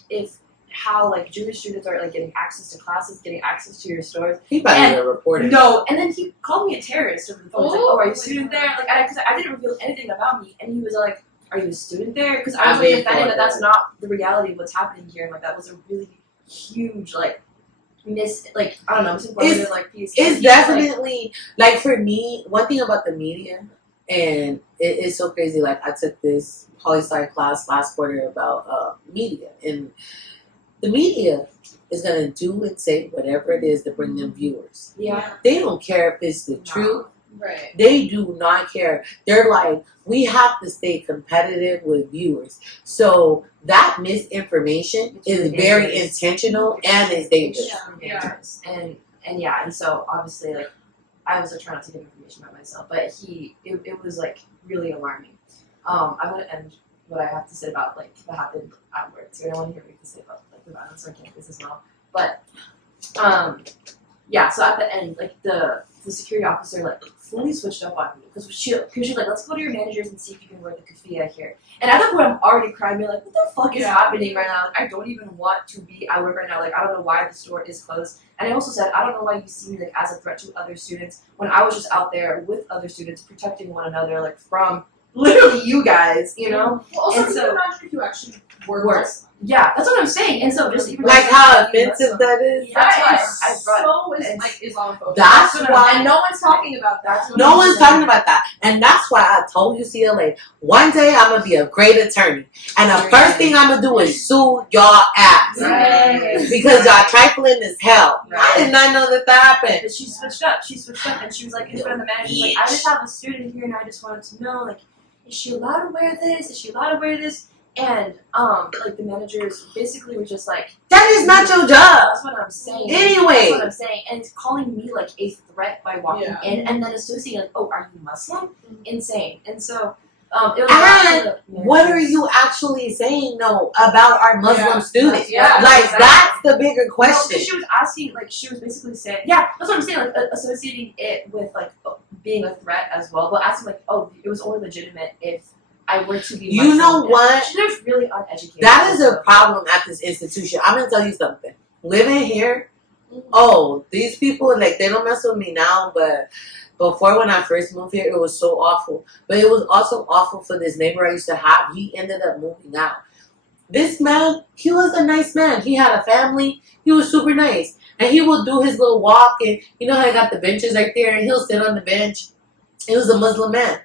how like Jewish students are like getting access to classes, getting access to your stores. He probably a reporter. No, and then he called me a terrorist over the phone. He's like, oh, are you a my student God. there? Like, because I didn't reveal anything about me, and he was like, are you a student there? Because I was really offended that that's not the reality of what's happening here, and like that was a really huge like I don't know, misinformative like piece. It's definitely like for me, one thing about the media, and it's so crazy. Like I took this poli-sci class last quarter about media, and the media is gonna do and say whatever it is to bring them viewers. Yeah. They don't care if it's the truth. Right. They do not care. They're like, we have to stay competitive with viewers. So that misinformation is very intentional and is dangerous. Dangerous. And so obviously like I was trying not to give information about myself, but it was like really alarming. I'm gonna end what I have to say about like what happened afterwards. So I don't want to hear what you have to say about like the violence on campus as well. But so at the end, like the security officer like fully switched up on me because she was like, let's go to your managers and see if you can wear the keffiyeh here. And at that point, I'm already crying. Being like, what the fuck is happening right now? Like, I don't even want to be at work right now. Like, I don't know why the store is closed. And I also said, I don't know why you see me like as a threat to other students when I was just out there with other students protecting one another, like from literally you guys, you know. Well, also, And can so- you imagine if you actually were Were. Muslim? Yeah, that's what I'm saying. And so just even Like how offensive that is. That's why That is I brought- so it's- like Islamophobic. That's what why- and no one's talking about that. That's what No I'm one's saying. talking about that. And that's why I told UCLA, one day I'm going to be a great attorney. And the first thing I'm going to do is sue y'all ass. Right. Because y'all trifling as hell. I Right. did not know that happened. But she switched up. And she was like in front of the manager. She's like, I just have a student here, and I just wanted to know, like, is she allowed to wear this? Is she allowed to wear this? And like the managers basically were just like, That is not your job. that's what I'm saying. Anyway. That's what I'm saying. And it's calling me like a threat by walking Yeah. in, and then associating like, oh, are you Muslim? Insane. And so it was And the What are managers. you actually saying, though, about our Muslim Yeah. students? Yeah. Like, Exactly. that's the bigger No, question. 'cause she was asking, like, she was basically saying, yeah, that's what I'm saying, like, associating it with, like, being a threat as well, but asking, like, oh, it was only legitimate if I were to be You Muslim. know what? She was really uneducated. That is a problem at this institution. I'm going to tell you something. Living here, oh, these people, like, they don't mess with me now, but before when I first moved here, it was so awful. But it was also awful for this neighbor I used to have. He ended up moving out. This man, he was a nice man. He had a family. He was super nice. And he would do his little walk, and you know how I got the benches right there, and he'll sit on the bench. He was a Muslim man.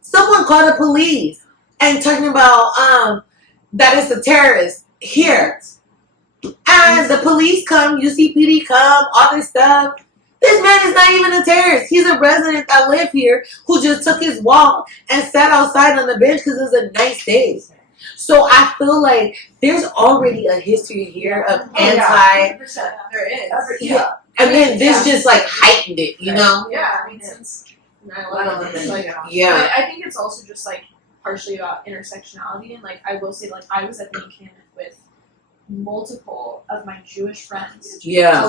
Someone called the police and talking about that it's a terrorist here. And the police come, UCPD come, all this stuff. This man is not even a terrorist. He's a resident that live here who just took his walk and sat outside on the bench because it was a nice day. So I feel like there's already a history here of anti, 100%. There is. Yeah. and then this Yeah. just like heightened it, you know? Yeah, I mean, since 9/11, like, Yeah. But I think it's also just like partially about intersectionality, and like I will say, like I was at the encampment with multiple of my Jewish friends. Yeah.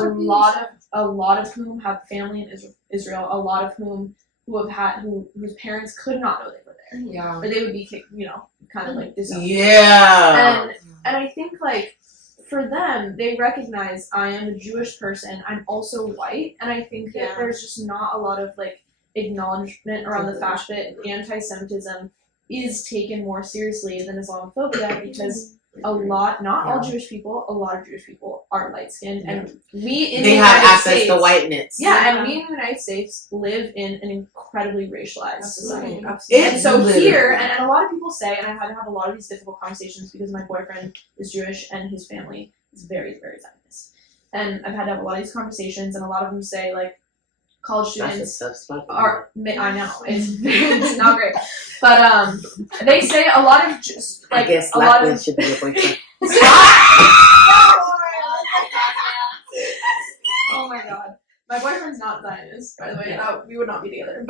A lot of whom have family in Israel. A lot of whom whose parents could not know they were there, Yeah. or they would be, kind of like disowned. Yeah. And I think like for them, they recognize I am a Jewish person. I'm also white, and I think that Yeah. there's just not a lot of like acknowledgement around the fact that anti-Semitism is taken more seriously than Islamophobia, because not all Jewish people, a lot of Jewish people are light skinned, and we in They the have United access States, to whiteness. Yeah, and we in the United States live in an incredibly racialized society. Absolutely. And so Literally. here, and a lot of people say, and I've had to have a lot of these difficult conversations because my boyfriend is Jewish and his family is very, very Zionist. And I've had to have a lot of these conversations, and a lot of them say, like, college That's a students tough spot. I know, it's not great. But they say a lot of just, I like, guess a lot Latin of... should be a boyfriend. Oh my god. My boyfriend's not Zionist, by the way. We would not be together.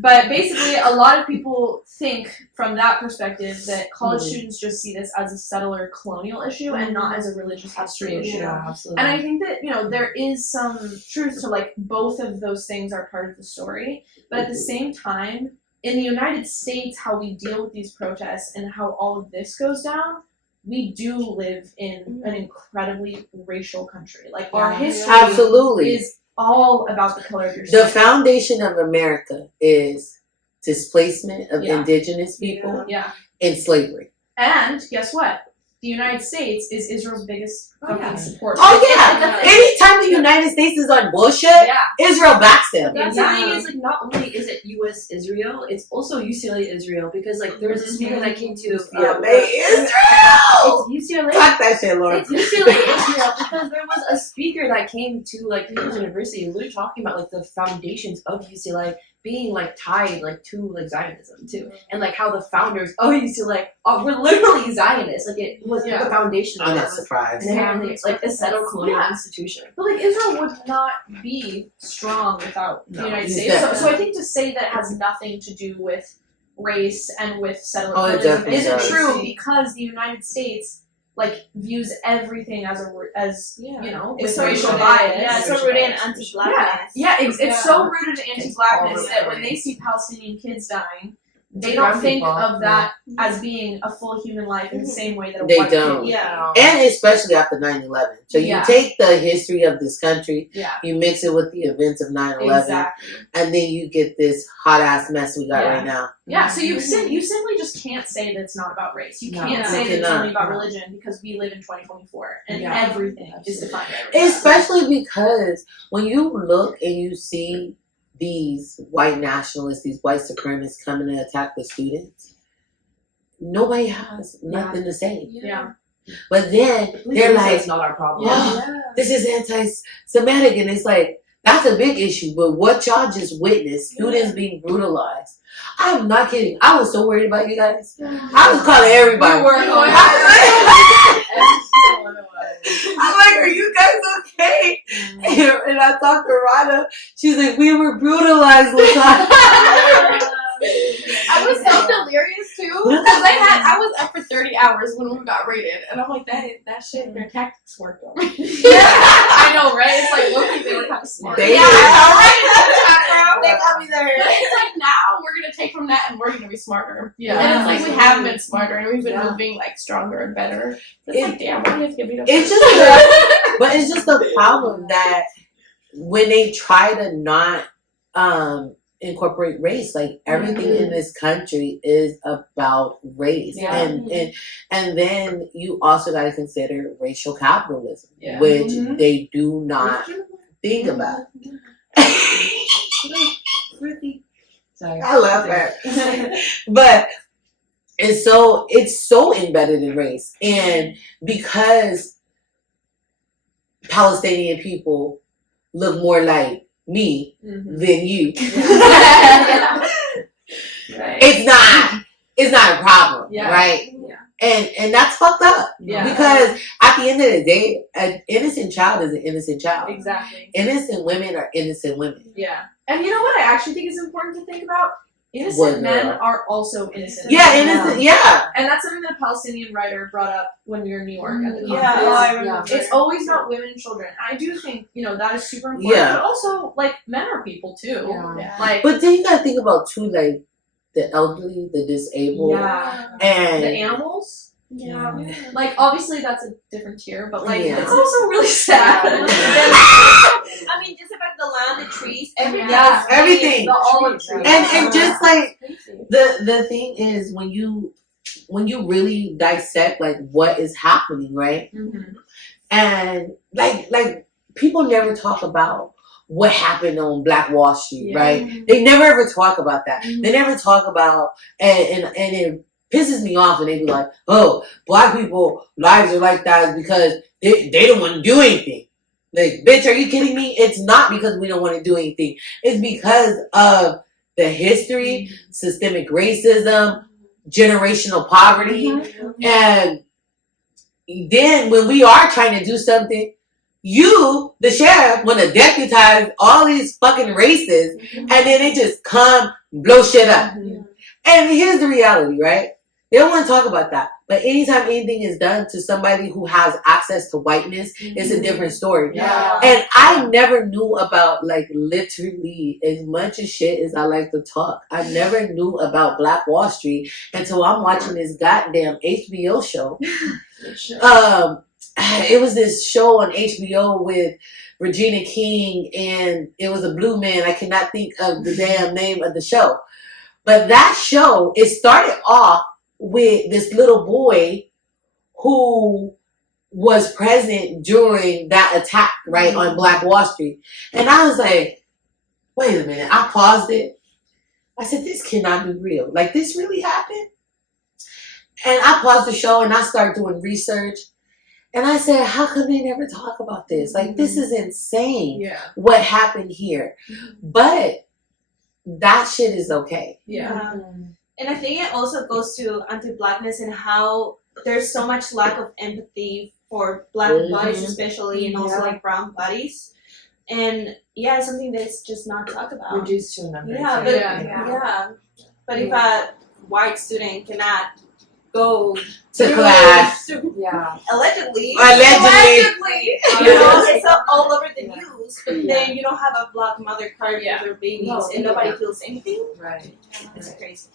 But basically, a lot of people think from that perspective that college students just see this as a settler colonial issue and not as a religious history issue. Yeah, absolutely. And I think that, there is some truth to, like, both of those things are part of the story. But at the same time, in the United States, how we deal with these protests and how all of this goes down, we do live in an incredibly racial country. Like, our history Absolutely. is all about the color of your The skin. foundation of America is displacement of Yeah. indigenous people Yeah. and slavery. And guess what? The United States is Israel's biggest fucking yeah. supporter. Oh yeah! Anytime the United States is on bullshit, Yeah. Israel backs them. That's the Exactly. thing is, like, not only is it U.S. Israel, it's also UCLA Israel, because, like, there was a speaker that came to Israel! it's UCLA. Talk that shit, Lauryn. It's UCLA Israel, because there was a speaker that came to, like, People's University and literally talking about, like, the foundations of UCLA being, like, tied, like, to, like, Zionism too, and, like, how the founders of UCLA were literally Zionists. Like, it was the foundation of I'm it. not surprised. And apparently it's like a settled colonial Yeah. institution. But like Israel would not be strong without the No, United it's States. So, definitely- so I think to say that it has nothing to do with race and with settler Oh, it colonialism definitely isn't does. true, because the United States like views everything as Yeah. you know, It's with so racial rooted. bias. Yeah, it's so rooted in anti-blackness. It's so rooted to anti-blackness all that the when way. they see Palestinian kids dying, they To don't brown think people, of that as being a full human life in the same way that a They white don't. kid. Yeah. And especially after 9/11. So you Yeah. take the history of this country, Yeah. you mix it with the events of 9/11, Exactly. and then you get this hot ass mess we got Yeah. right now. Yeah, so you simply just can't say that it's not about race. You No. can't You say that it's cannot. only about religion because we live in 2024 and Yeah. everything is defined by religion. Especially because when you look and you see these white nationalists, these white supremacists coming to attack the students, nobody has nothing to say. Yeah. But then Please they're don't say like, it's not our problem. "Oh, this is anti-Semitic," and it's like, that's a big issue. But what y'all just witnessed, students being brutalized. I'm not kidding. I was so worried about you guys. I was calling everybody. We were going I'm like, are you guys okay? And I talked to Rada. She's like, we were brutalized, Latanya. I was so delirious too because I was up for 30 hours when we got raided, and I'm like, that shit, their tactics worked on me. I know, right? It's like, look, they were kind of smart. They yeah, did. I know, right? They got me there. But it's like now we're gonna take from that and we're gonna be smarter. Yeah. And it's like we have been smarter and we've been Yeah. moving like stronger and better. It's It- like, damn, why do you have to get beat up? It's just but it's just the problem that when they try to not incorporate race, like everything in this country is about race. Yeah. And then you also gotta consider racial capitalism, Yeah. which they do not think about. Sorry. I love that. But it's so embedded in race. And because Palestinian people look more like me than you, Right. it's not a problem, Yeah. right? Yeah. And that's fucked up. Yeah. Because at the end of the day, an innocent child is an innocent child. Exactly. Innocent women are innocent women. Yeah. And you know what I actually think is important to think about? Innocent What, men girl? are also innocent. Yeah, women. innocent. Yeah. And that's something that a Palestinian writer brought up when we were in New York at the conference. Yeah, oh, I remember. It's always about women and children. I do think, that is super important. Yeah. But also, like, men are people too. Yeah. Like, But then you gotta think about too, like the elderly, the disabled, yeah. and The animals. Yeah. Like, obviously that's a different tier, but like, Yeah. it's also really sad. I mean, just about the land, the trees, everything. Yeah. everything. The olive tree. And just like Crazy. the thing is when you really dissect like what is happening, right? Mhm. And like people never talk about what happened on Black Wall Street, Yeah. right? They never ever talk about that. Mhm. They never talk about and it pisses me off when they be like, oh, Black people lives are like that is because they don't want to do anything. Like, bitch, are you kidding me? It's not because we don't want to do anything. It's because of the history, systemic racism, generational poverty. And then when we are trying to do something, you, the sheriff, want to deputize all these fucking racists, and then they just come blow shit up. Mhm. And here's the reality, right? They don't want to talk about that. But anytime anything is done to somebody who has access to whiteness, it's a different story. Yeah. And I never knew about, like, literally as much as shit as I like to talk. I never knew about Black Wall Street until I'm watching this goddamn HBO show. It was this show on HBO with Regina King, and it was a blue man. I cannot think of the damn name of the show. But that show, it started off with this little boy who was present during that attack, right, on Black Wall Street. And I was like, wait a minute. I paused it. I said, this cannot be real. Like, this really happened? And I paused the show and I started doing research. And I said, how come they never talk about this? Like, this is insane. Yeah. What happened here? But that shit is okay. Yeah. And I think it also goes to anti-blackness and how there's so much lack of empathy for Black bodies, especially, and also like brown bodies. And yeah, it's something that's just not talked about. Reduced to a number. Yeah, too. but Yeah. But if a white student cannot go to class. Yeah. allegedly. Allegedly. You know, it's all over the news, but then you don't have a black mother crying Yeah. with their babies, No, and nobody feels anything. Right. It's crazy.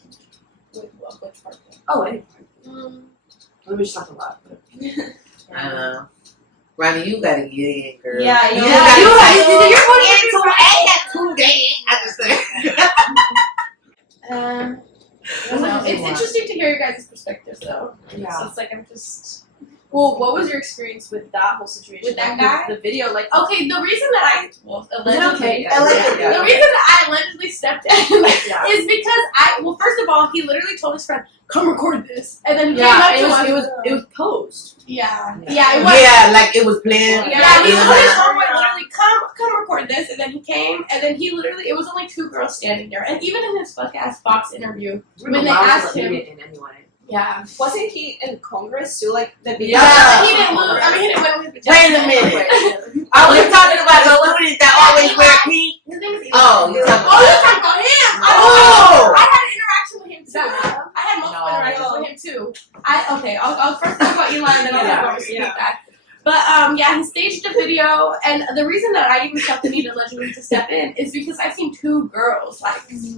Oh, anyway. Mm. We just talked a lot. I know. Ronnie, you gotta get in, girl. Yeah, you yeah. gotta You get gotta I just Well, it's interesting to hear your guys' perspectives, though. Yeah. So it's like I'm just. Well, what was your experience with that whole situation? With that Like, guy? The video, like, Okay, the reason that allegedly, Allegedly. the reason that I allegedly stepped in Yeah. is because first of all, he literally told his friend, "Come record this," and then he came yeah, up to us. it was posed. Yeah, Yeah. yeah, it was. Yeah, like it was planned. Yeah, he Yeah. told his homeboy literally, come record this, and then he came, and then he literally, it was only 2 girls standing there, and even in his fuck ass Fox interview, when they asked him, in anyway. yeah, Wasn't he in Congress too? Like the video. Yeah. he didn't lose. I mean, he didn't win with his Wait a minute. I was talking about the student that always wear pink. His name is Oh, you're talking Oh, you're talking about him. Oh! I had an interaction with him too. Yeah. I had multiple No. interactions with him too. I'll first talk about Eli and then I'll talk about Mr. Yeah. Pink Guy. But yeah, he staged a video, and the reason that I even felt the need allegedly to step in is because I've seen 2 girls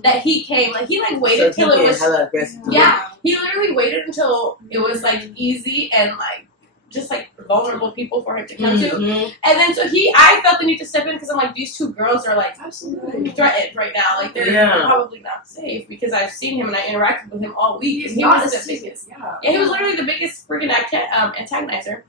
that he came, he waited till it was hella aggressive. yeah, he literally waited until it was easy and just vulnerable people for him to come to. Mhm. And then I felt the need to step in because I'm these 2 girls are Absolutely. threatened right now. They're Yeah. probably not safe because I've seen him and I interacted with him all week. He's And he not was a the biggest. Yeah. Yeah, he was literally the biggest freaking antagonizer.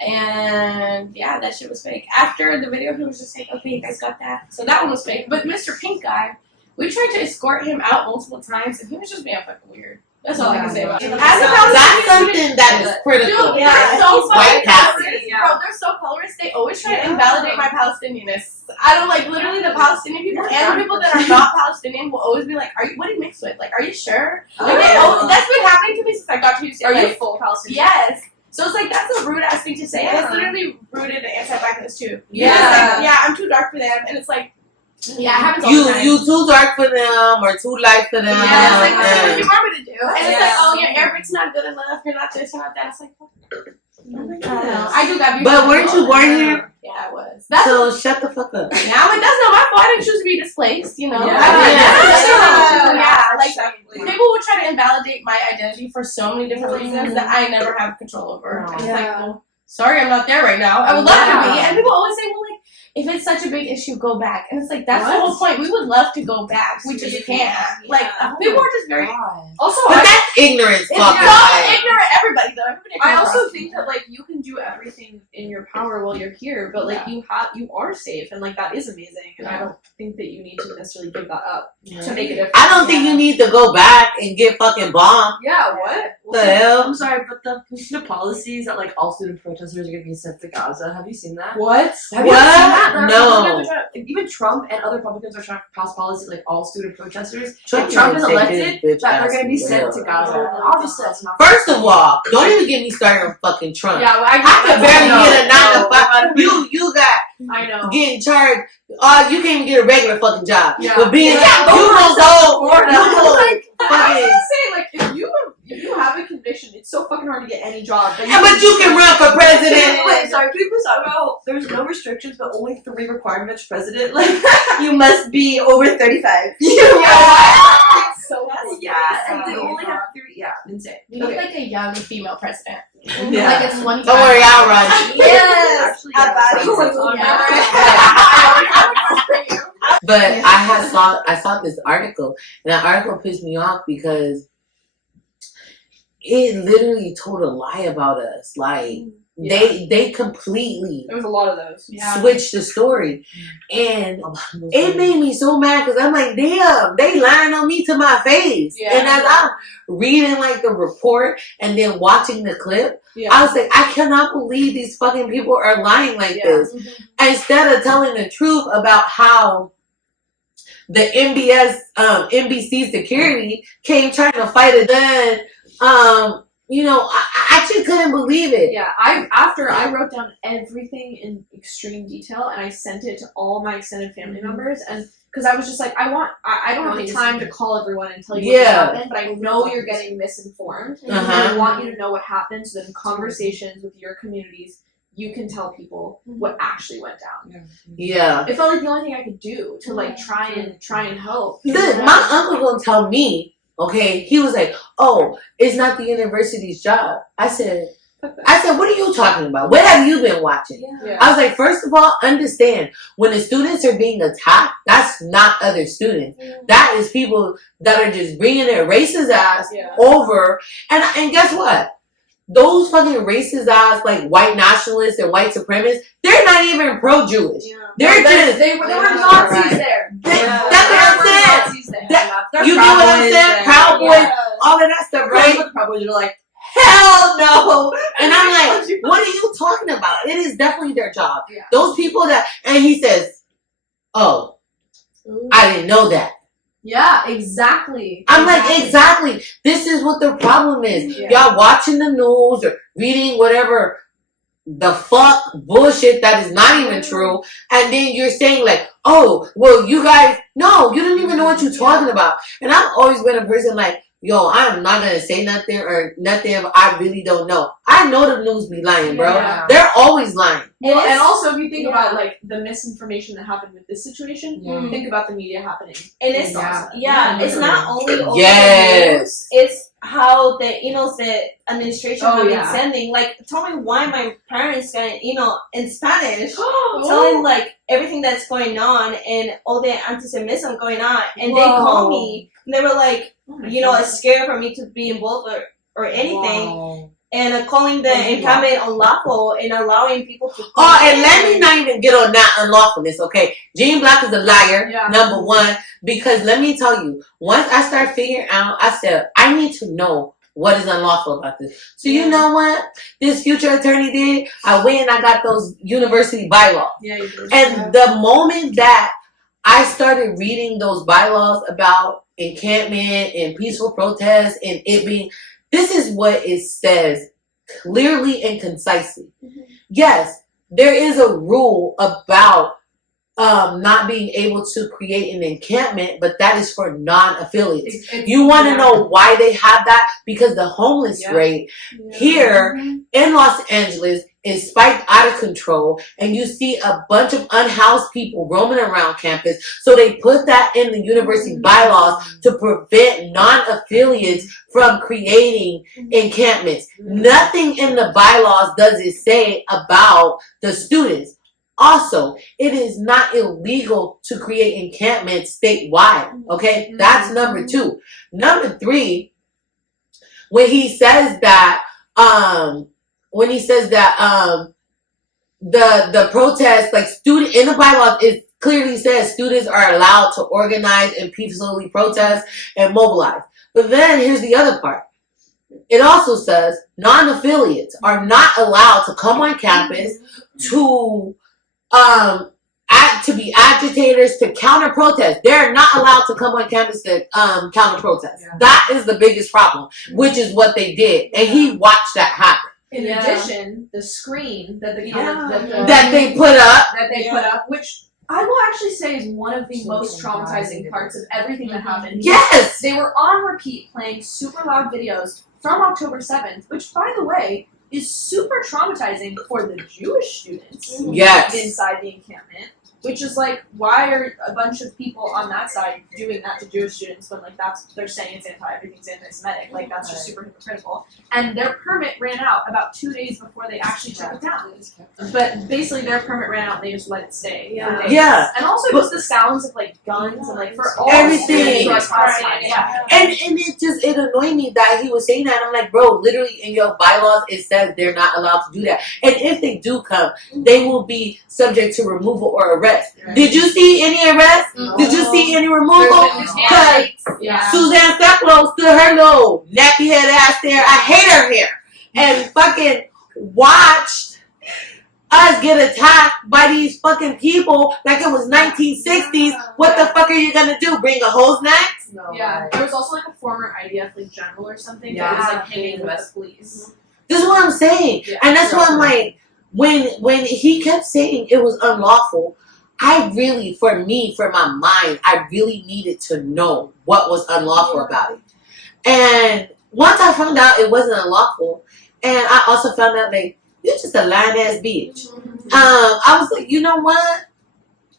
And yeah, that shit was fake. After the video, he was just like, "Okay, you guys got that." So that one was fake. But Mr. Pink Guy, we tried to escort him out multiple times, and he was just being fucking weird. That's all I can say about it. As a That's Palestinian something that is critical. Dude, Yeah, they're so white fucking passing. colorist. Yeah. Bro, they're so colorist. They always try to Yeah. invalidate my Palestinianness. I don't literally the Palestinian people and the people that are not Palestinian will always be like, "Are you? What do you mix with? Are you sure?" That's been happening to me since I got to UCLA. Are you full Palestinian? Yes. So it's that's a rude ass thing to say. And it's Yeah. literally rooted in anti-blackness too. Yeah. It's yeah, I'm too dark for them, and it's yeah, it happens all the time. You too dark for them or too light for them. Yeah, it's what and- do you want me to do? And it's Yeah. oh, your Arabic's not good enough. You're not this, you're not that. It's I don't know. I do got But weren't you born here? Yeah, I was. That's So shut the fuck up. now that's not my fault. I didn't choose to be displaced. You know. Yeah. Yeah. People will try to invalidate my identity for so many different reasons that I never have control over. No. And it's Yeah. well, sorry, I'm not there right now. I would love to be. Yeah. And people always say, well, if it's such a big issue, go back. And it's that's the What? whole point. We would love to go back. We just can't. Yeah. People are just very. Also, But that's ignorance, It's fuck. so ignorant. Everybody though. Everybody. I also think that you can do everything in your power while you're here, but you are safe, and that is amazing. And I don't think that you need to necessarily give that up to make a difference. I don't think you need to go back and get fucking bombed. Yeah. What? The hell? I'm sorry, but the policies that all student protesters are going to be sent to Gaza. Have you seen that? What? Have you What? seen that? No. Even Trump and other Republicans are trying to pass policies all student protesters. Trump If Trump is can take elected, his bitch that they're ass going to be to sent jail. to Gaza. And obviously, that's not. First of all, don't even get me started on fucking Trump. Yeah. Well, I could barely get a 9 to 5. You got I know. getting charged. You can't even get a regular fucking job. Yeah. But being You can't go you for gonna go Florida. you gonna I was fucking. gonna say, if you have a conviction, it's so fucking hard to get any job. But you can run for president. Wait, sorry, can we please talk about there's no restrictions but only 3 requirements for president? You must be over 35. It's so And they only have 3, insane. We need a young female president. Yeah. It's 25. Don't worry, I'll run. Yes. Actually, But I saw this article, and that article pissed me off because it literally told a lie about us. They completely There was a lot of those. switched the story, and it made me so mad because I'm like, damn, they lying on me to my face. Yeah. And as I'm reading the report and then watching the clip, Yeah. I was like, I cannot believe these fucking people are lying like this. Instead of telling the truth about how the NBC security came trying to fight it, then I just couldn't believe it. Yeah, after I wrote down everything in extreme detail and I sent it to all my extended family members, and because I was just like, I don't have the time to call everyone and tell you what Yeah. happened, but I know you're getting misinformed. Uh-huh. And I want you to know what happened so that in conversations with your communities, you can tell people what actually went down. Yeah. It felt like the only thing I could do to like try and help. Look, my uncle gonna tell me, okay, he was like, oh, it's not the university's job. I said, what are you talking about? What have you been watching? Yeah. I was like, first of all, understand, when the students are being attacked, that's not other students. That is people that are just bringing their racist ass over. And guess what? Those fucking racist ass, like, white nationalists and white supremacists, they're not even pro-Jewish. Yeah. They're just... They were Nazis there. That's what I'm saying. Nazis there. You get what I'm saying? Proud Boys, all of that stuff, right? Proud Boys are like, hell no! And I'm like, what are you talking about? It is definitely their job. Yeah. Those people that... And he says, oh, I didn't know that. Yeah, exactly. I'm like, exactly. This is what the problem is. Yeah. Y'all watching the news or reading whatever the fuck bullshit that is not even true, and then you're saying like, oh, well, you guys, no, you don't even know what you're talking about. And I've always been a person like, yo, I'm not gonna say nothing or nothing if I really don't know. I know the news be lying, bro. Yeah. They're always lying. Well, and also if you think about like the misinformation that happened with this situation, think about the media happening. And it's it's not only over Yes. the news, it's how the emails the administration have been yeah. sending. Like, tell me why my parents got an email in Spanish telling like everything that's going on and all the anti-Semitism going on, and they called me and they were like, it's scary for me to be involved or anything. And calling the encampment unlawful and allowing people to... Oh, and let me not even get on that unlawfulness, okay? Jean Black is a liar, number one, because let me tell you, once I start figuring out, I said, I need to know what is unlawful about this. So you know what this future attorney did? I went and I got those university bylaws. Yeah, you did. And the moment that I started reading those bylaws about encampment and peaceful protest and it being... This is what it says clearly and concisely. Yes, there is a rule about not being able to create an encampment, but that is for non-affiliates. You want to know why they have that? Because the homeless rate here in Los Angeles is spiked out of control, and you see a bunch of unhoused people roaming around campus. So they put that in the university bylaws to prevent non-affiliates from creating encampments. Nothing in the bylaws does it say about the students. Also, it is not illegal to create encampments statewide. Okay, that's number two. Number three, when he says that, the protest, like student in the bylaws, it clearly says students are allowed to organize and peacefully protest and mobilize. But then here's the other part. It also says non-affiliates are not allowed to come on campus to be agitators, to counter protest. They're not allowed to come on campus to counter protest. That is the biggest problem, which is what they did, and he watched that happen. In addition, the screen that that they put up, which I will actually say is one of the most traumatizing parts of everything that happened. Yes! They were on repeat playing super loud videos from October 7th, which, by the way, is super traumatizing for the Jewish students inside the encampment. Which is like, why are a bunch of people on that side doing that to Jewish students when like they're saying it's everything's anti-Semitic? Like that's just super hypocritical. And their permit ran out about 2 days before they actually shut it down. But basically their permit ran out and they just let it stay. Yeah. And also just the sounds of like guns and like for all everything. And it annoyed me that he was saying that. I'm like, bro, literally in your bylaws it says they're not allowed to do that. And if they do come, they will be subject to removal or arrest. Did you see any arrests? No. Did you see any removal? Because Suzanne Steplow stood her little nappy head ass there. I hate her hair. And fucking watched us get attacked by these fucking people like it was 1960s. What the fuck are you gonna do? Bring a hose next? No, there was also like a former IDF like general or something that was like hanging with the police. This is what I'm saying. And that's why I'm like, when he kept saying it was unlawful, for my mind, I really needed to know what was unlawful about it. And once I found out it wasn't unlawful, and I also found out, like, you're just a lying ass bitch. I was like, you know what?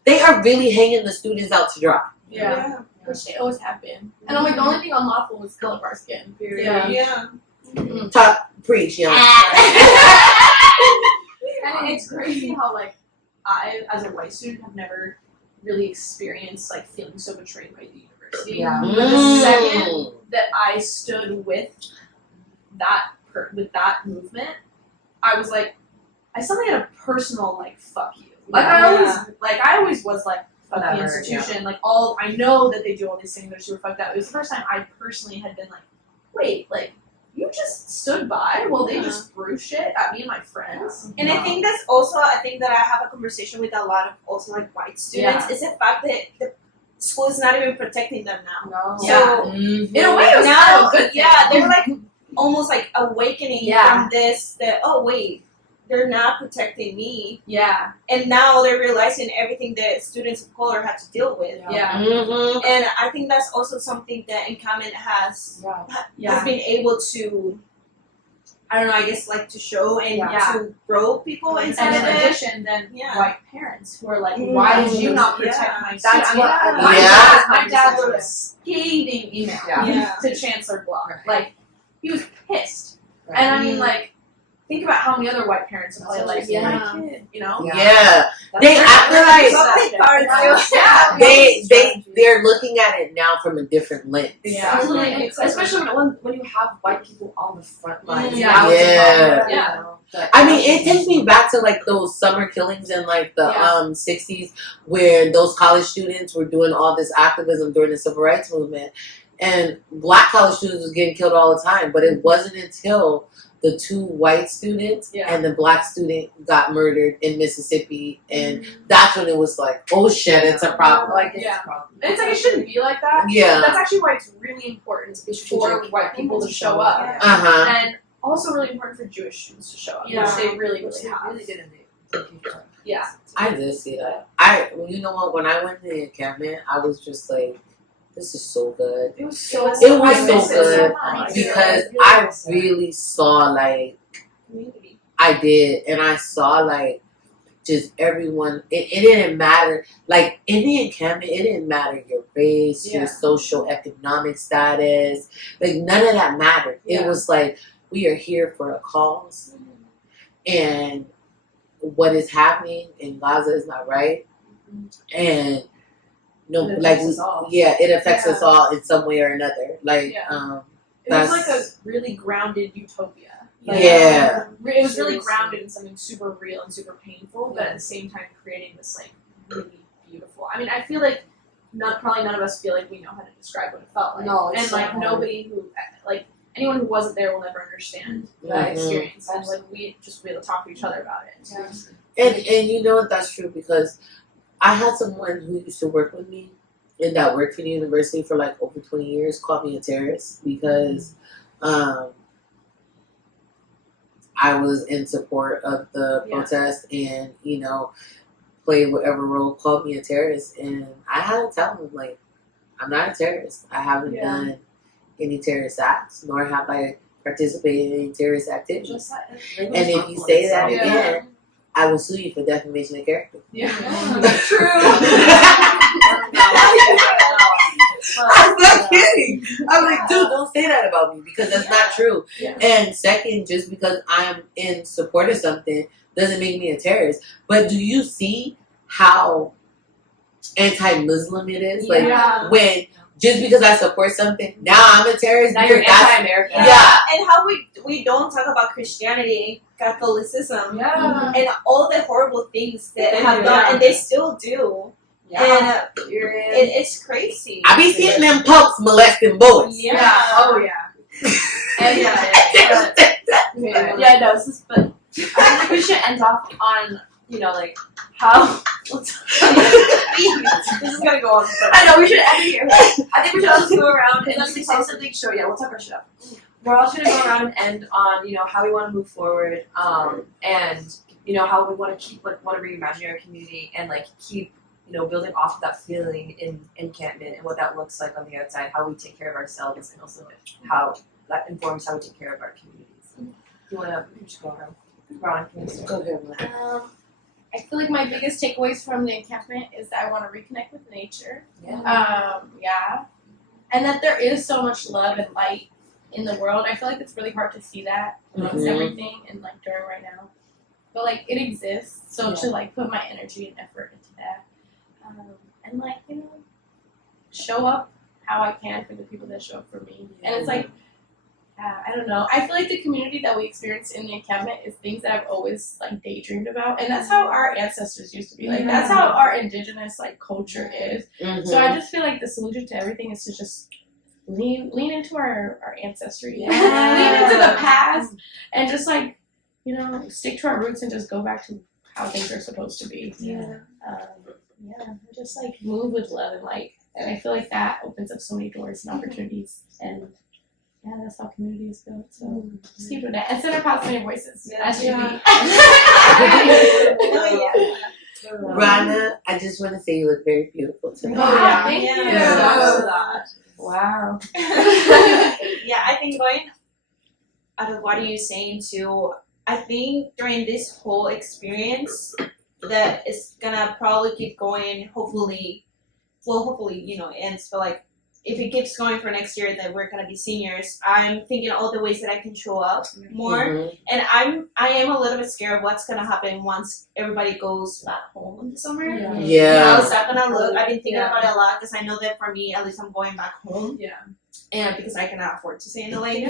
They are really hanging the students out to dry. Yeah. Which they always have been. And I'm like, the only thing unlawful was color of our skin. Period. Yeah. Talk, preach, young. And it's crazy how, like, I, as a white student, have never really experienced, like, feeling so betrayed by the university. Yeah. But the second that I stood with that movement, I was like, I suddenly had a personal, like, fuck you. Like, I always was like, fuck the Whatever, institution. Like, I know that they do all these things that are super fucked up. It was the first time I personally had been like, wait, like, you just stood by while they just threw shit at me and my friends. And I think that's also I think that I have a conversation with a lot of also like white students. Is the fact that the school is not even protecting them now. No. So Mhm. In a way, it was now, kind of a good thing. they're like almost like awakening from this. That wait, they're not protecting me. Yeah. And now they're realizing everything that students of color have to deal with. Yeah. Mhm. And I think that's also something that Encampment has been able to, I don't know, I guess like to show and to grow people inside And of in it. addition, then Yeah. white parents who are like, why did you not protect my That's son? what My dad wrote a scathing email Yeah. to Chancellor Block. Right. Like, he was pissed. Right. And I mean, like, think about how many other white parents are probably like, my kid, you know? Yeah. That's They, right. I feel like Yeah. they're looking at it now from a different lens. Yeah. Absolutely. Especially when you have white people on the front lines. Yeah. Now it's a Yeah. problem, Yeah. you know, but- I mean, it takes me back to like those summer killings in like the 60s, where those college students were doing all this activism during the civil rights movement, and black college students was getting killed all the time. But it wasn't until the two white students and the black student got murdered in Mississippi, and that's when it was like, oh shit, it's a problem. Like, it's Yeah. a problem. And it's like, it shouldn't be like that. Yeah. That's actually why it's really important for white people to show up. And also really important for Jewish students to show up, Yeah. which they really, really have. Really did it. Yeah. I did see that. You know what? When I went to the encampment, I was just like, this is so good. It was so It was I so miss it good much. because I really saw like Community. I did, and I saw like just everyone. It didn't matter. Like in the encampment, it didn't matter your race, your social economic status. Like none of that mattered. It was like we are here for a cause, and what is happening in Gaza is not right, and. No, It like affects us all. it affects us all in some way or another. Like, It was that's like a really grounded utopia. Like, yeah, It was really grounded in something super real and super painful, but at the same time creating this like really beautiful. I mean, I feel like probably none of us feel like we know how to describe what it felt like. No, it's and so like hard. nobody who like anyone who wasn't there will never understand that Mhm. experience. And like we just be able to talk to each other about it. Yeah. and you know what? That's true because I had someone who used to work with me and that worked for the university for like over 20 years called me a terrorist because I was in support of the protest and, you know, played whatever role, called me a terrorist. And I had to tell him, like, I'm not a terrorist. I haven't done any terrorist acts, nor have I participated in any terrorist activity. And if you say that again, I will sue you for defamation of character. Yeah. True. I'm not kidding. I'm like, dude, don't say that about me because that's not true. Yeah. And second, just because I'm in support of something doesn't make me a terrorist. But do you see how anti-Muslim it is? Like when just because I support something, now I'm a terrorist. Now you're because that's- anti-American. Yeah. And how we don't talk about Christianity, Catholicism, Yeah. and all the horrible things that They have do, done, yeah. and they still do. Yeah. And it's crazy. I be seeing them popes molesting boys. Yeah. Oh yeah. And yeah, no, this is, but I think we should end off on, you know, like, how, this is gonna go on forever. I know, we should end here. I think we should all just go around and just say something, sure, yeah, we'll talk our shit up. We're all just gonna go around and end on, you know, how we want to move forward, and, you know, how we want to keep, like, want to reimagine our community and, like, keep building off of that feeling in encampment and what that looks like on the outside, how we take care of ourselves, and also how that informs how we take care of our communities. You wanna just go around? Ron, can you start? Go ahead, Ron. I feel like my biggest takeaways from the encampment is that I want to reconnect with nature. Yeah. And that there is so much love and light in the world. I feel like it's really hard to see that amongst everything and like during right now. But like it exists, so to like put my energy and effort into that, and like show up how I can for the people that show up for me. And it's like, I don't know. I feel like the community that we experience in the encampment is things that I've always like daydreamed about, and that's how our ancestors used to be. Like that's how our indigenous like culture is. So I just feel like the solution to everything is to just lean into our ancestry, lean into the past, and just like stick to our roots and just go back to how things are supposed to be. Just like move with love and light, and I feel like that opens up so many doors and opportunities, and that's how communities go. So just keep doing that and send our positive voices. That should be. Rana, I just want to say you look very beautiful tonight. Thank you. Wow. I think going out of what are you saying too, I think during this whole experience that it's gonna probably keep going, hopefully ends, but like if it keeps going for next year that we're gonna be seniors, I'm thinking all the ways that I can show up more. And I am a little bit scared of what's gonna happen once everybody goes back home in the summer. How's that gonna look? I've been thinking about it a lot because I know that for me, at least I'm going back home. And because I cannot afford to stay in LA.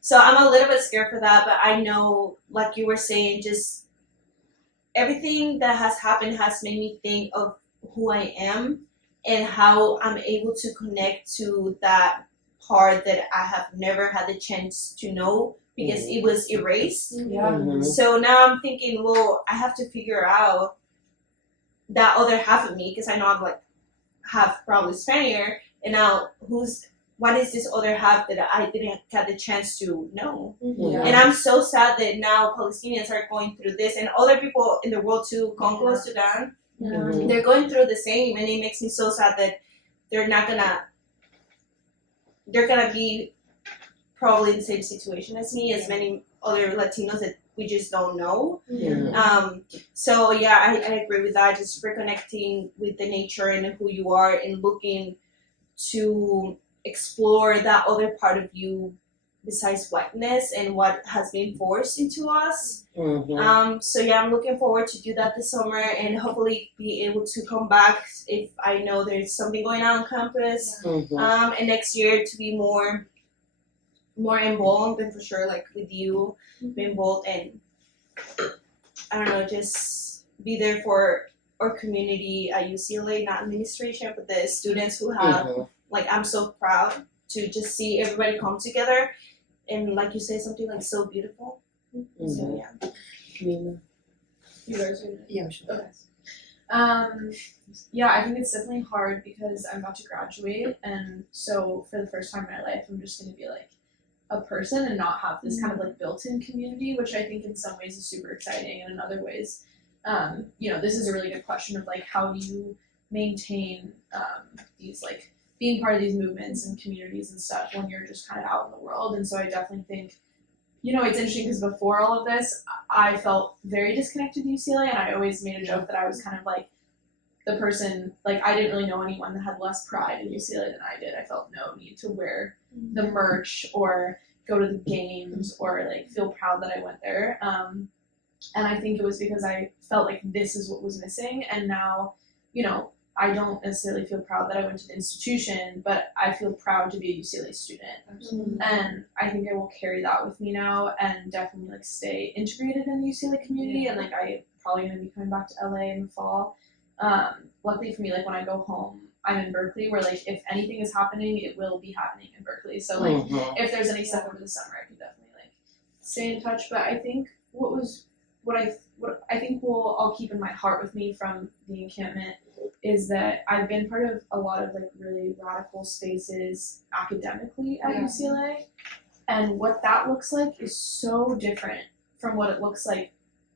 So I'm a little bit scared for that, but I know, like you were saying, just everything that has happened has made me think of who I am and how I'm able to connect to that part that I have never had the chance to know because it was erased. So now I'm thinking, well, I have to figure out that other half of me because I know I'm like half probably Spaniard, and now what is this other half that I didn't get the chance to know? And I'm so sad that now Palestinians are going through this, and other people in the world too, Congo, Sudan, they're going through the same, and it makes me so sad that they're gonna be probably in the same situation as me, as many other Latinos that we just don't know. So I agree with that, just reconnecting with the nature and who you are and looking to explore that other part of you besides whiteness and what has been forced into us. I'm looking forward to do that this summer and hopefully be able to come back if I know there's something going on campus. And next year to be more involved, and for sure like with you, be involved and I don't know, just be there for our community at UCLA, not administration, but the students who have like, I'm so proud to just see everybody come together and, like you say, something like so beautiful. So, You guys are Okay. I think it's definitely hard because I'm about to graduate, and so for the first time in my life, I'm just going to be like a person and not have this kind of like built-in community, which I think in some ways is super exciting, and in other ways, this is a really good question of like how do you maintain these like being part of these movements and communities and stuff when you're just kind of out in the world. And so I definitely think, it's interesting because before all of this, I felt very disconnected to UCLA, and I always made a joke that I was kind of like the person, like I didn't really know anyone that had less pride in UCLA than I did. I felt no need to wear the merch or go to the games or like feel proud that I went there. And I think it was because I felt like this is what was missing, and now, I don't necessarily feel proud that I went to the institution, but I feel proud to be a UCLA student. And I think I will carry that with me now and definitely like stay integrated in the UCLA community. And like I'm probably going to be coming back to LA in the fall. Luckily for me, like when I go home, I'm in Berkeley where like if anything is happening, it will be happening in Berkeley. So like if there's any stuff over the summer, I can definitely like stay in touch. But I think what I think I'll keep in my heart with me from the encampment is that I've been part of a lot of like really radical spaces academically at UCLA, and what that looks like is so different from what it looks like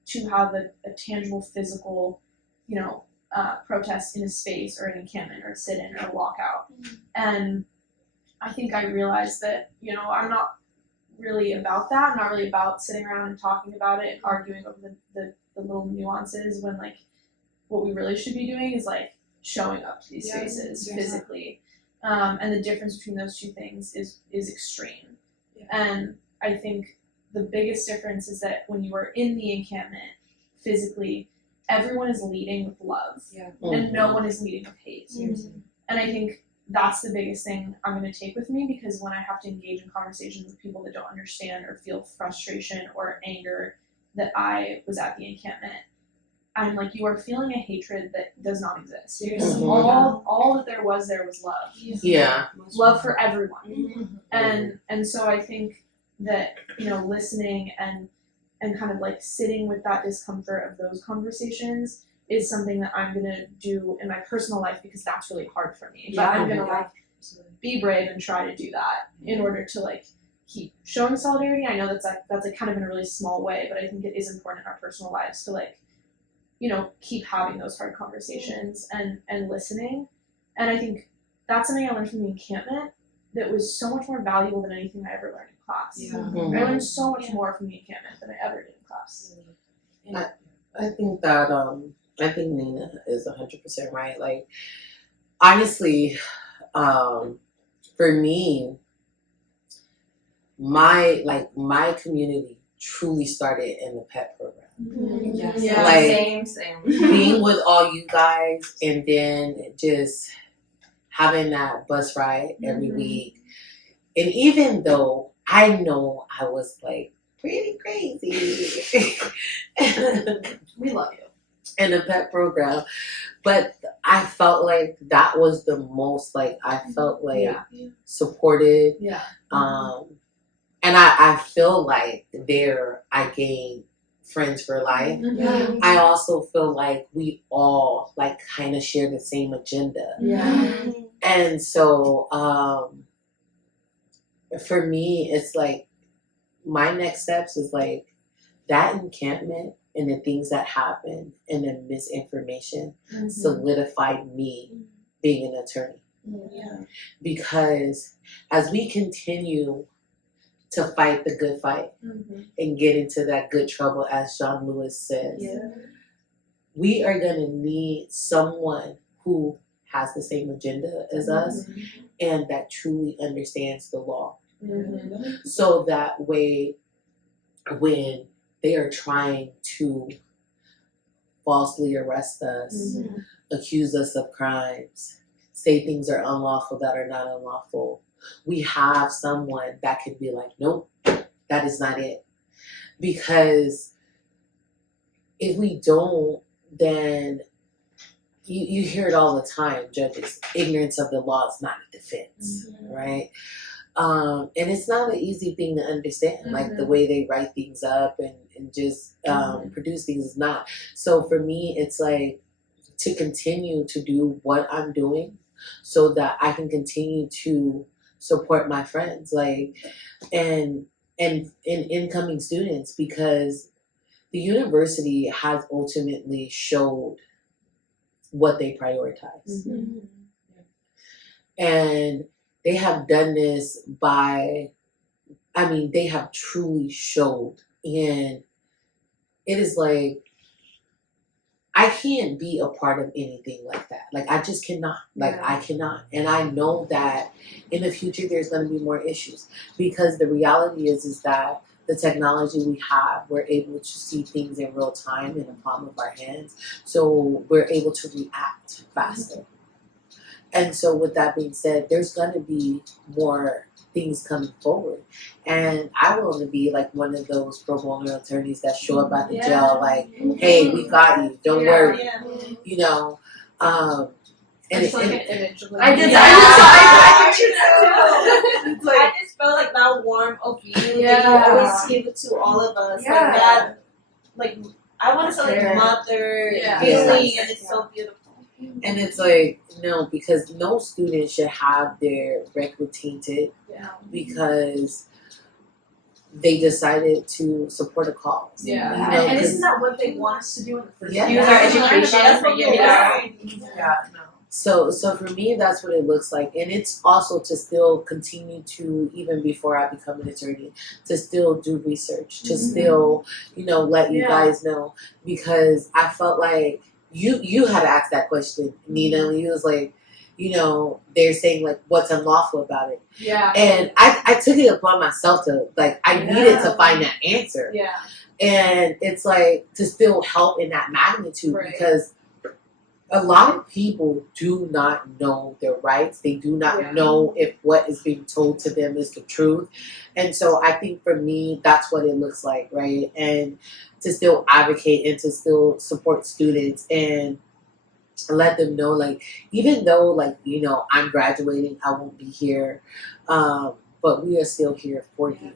to have a tangible physical, protest in a space or an encampment or a sit-in or a walkout. And I think I realized that, you know, I'm not really about that. I'm not really about sitting around and talking about it and arguing over the little nuances when, like, what we really should be doing is, like, showing up to these spaces physically. And the difference between those two things is extreme. Yeah. And I think the biggest difference is that when you are in the encampment physically, everyone is leading with love, and no one is leading with hate. And I think that's the biggest thing I'm going to take with me, because when I have to engage in conversations with people that don't understand or feel frustration or anger that I was at the encampment, I'm like, you are feeling a hatred that does not exist. Because all that there was love. Love for everyone. And so I think that, you know, listening and kind of like sitting with that discomfort of those conversations is something that I'm gonna do in my personal life, because that's really hard for me. But I'm gonna like be brave and try to do that in order to like keep showing solidarity. I know that's like kind of in a really small way, but I think it is important in our personal lives to like, you know, keep having those hard conversations and listening. And I think that's something I learned from the encampment that was so much more valuable than anything I ever learned in class. I learned so much more from the encampment than I ever did in class. I think that I think Nina is 100% right. Like, honestly, for me, my community truly started in the pet program. Like, Same. being with all you guys, and then just having that bus ride every week. And even though I know I was like pretty crazy, We love you. in the pet program, but I felt like that was the most, like, I felt like supported. And I feel like there I gained friends for life. I also feel like we all like kind of share the same agenda. And so for me, it's like my next steps is like that encampment and the things that happened and the misinformation solidified me being an attorney. Because as we continue to fight the good fight and get into that good trouble, as John Lewis says, we are going to need someone who has the same agenda as us and that truly understands the law. So that way, when they are trying to falsely arrest us, accuse us of crimes, say things are unlawful that are not unlawful, we have someone that can be like, nope, that is not it. Because if we don't, then you hear it all the time, judges, ignorance of the law is not a defense, right? And it's not an easy thing to understand, like the way they write things up and just produce things is not. So for me, it's like to continue to do what I'm doing so that I can continue to support my friends, like, and incoming students, because the university has ultimately showed what they prioritize. And they have done this by, I mean, they have truly showed. And it is like, I can't be a part of anything like that. Like, I just cannot. Like, I cannot. And I know that in the future there's going to be more issues, because the reality is that the technology we have, we're able to see things in real time in the palm of our hands. So we're able to react faster. And so with that being said, there's going to be more things coming forward. And I want to be like one of those pro bono attorneys that show up at the jail like, hey, we got you. Don't worry. You know, and I just like an image of I did that. I just felt like that warmth of you that you always give to all of us. Like that, like, I want to say like mother feeling, and it's so beautiful. And it's like, no, because no student should have their record tainted, because they decided to support a cause. Yeah, You know, and 'cause- isn't that what they want us to do in the first Yeah. place? Use our Learn about education. That's what it, we yeah. learn. Yeah, no. So for me, that's what it looks like, and it's also to still continue to, even before I become an attorney, to still do research, to still, let you Yeah. guys know, because I felt like you had to ask that question, Nina, when you was like, they're saying like what's unlawful about it, Yeah. and I took it upon myself to like I needed to find that answer, Yeah. and it's like to still help in that magnitude Right. because a lot of people do not know their rights. They do not Yeah. know if what is being told to them is the truth. And so I think for me, that's what it looks like, right? And to still advocate and to still support students and let them know, like, even though, like, I'm graduating, I won't be here, but we are still here for you.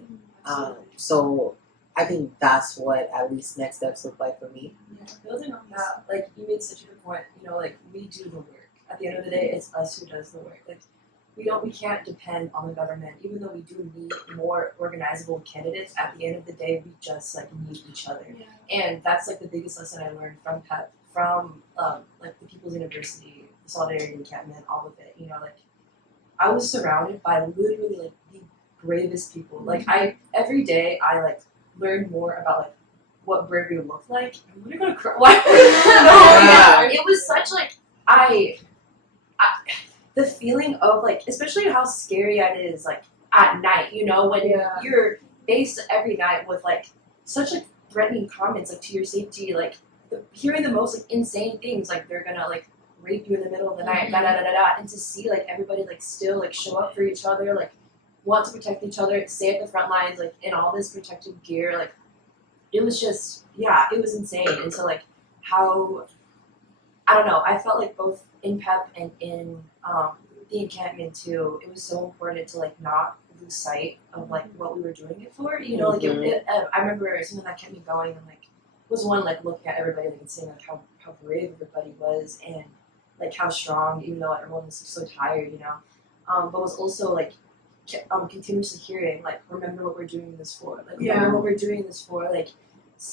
So I think that's what at least next steps look like for me. Yeah, building on that, like you made such a good point. Like we do the work. At the end of the day, it's us who does the work. Like we can't depend on the government, even though we do need more organizable candidates. At the end of the day, we just like need each other, and that's like the biggest lesson I learned from PEP, from like the People's University, the Solidarity Encampment, all of it. Like I was surrounded by literally like the bravest people. Like every day I like learn more about like what bravery looked like. I'm literally gonna cry. Why? No, it was such like I the feeling of like, especially how scary it is like at night. When you're faced every night with like such like threatening comments like to your safety, like hearing the most like insane things, like they're gonna like rape you in the middle of the night, da da da da da, and to see like everybody like still like show up for each other, like want to protect each other, stay at the front lines, like in all this protective gear, like it was just, it was insane. And so like how, I don't know, I felt like both in PEP and in the encampment too, it was so important to like not lose sight of like what we were doing it for. Like I remember something that kept me going and like was one like looking at everybody like and seeing like how brave everybody was and like how strong, even though everyone was so tired, but was also like continuously hearing like remember what we're doing this for, like remember what we're doing this for, like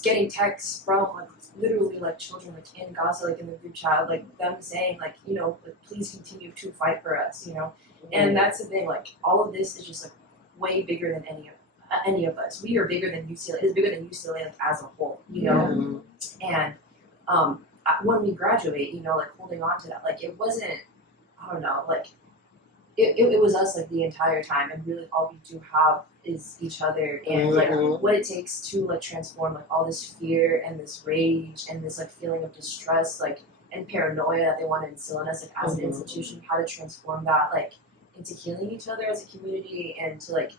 getting texts from like literally like children like in Gaza, like in the group chat, like them saying like like, please continue to fight for us, and that's the thing, like all of this is just like way bigger than any of us. We are bigger than UCLA. It's bigger than UCLA like as a whole, and when we graduate, like holding on to that, like it wasn't, I don't know, like it was us like the entire time, and really all we do have is each other and like what it takes to like transform like all this fear and this rage and this like feeling of distrust like and paranoia that they want to instill in us like as an institution, how to transform that like into healing each other as a community, and to like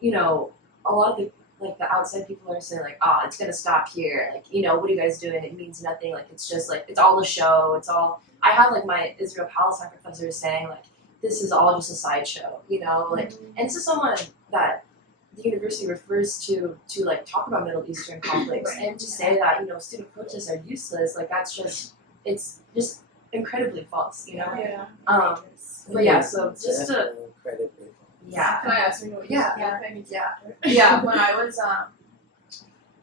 a lot of the like the outside people are saying like, it's gonna stop here, like what are you guys doing, it means nothing, like it's just like it's all a show, it's all, I have like my Israel Palestine professor saying like this is all just a sideshow, like, and this is someone that the university refers to like talk about Middle Eastern conflicts, and to say that student protests are useless, like that's just, it's just incredibly false, but yeah, so just to incredibly. Can I ask you what you Yeah. When I was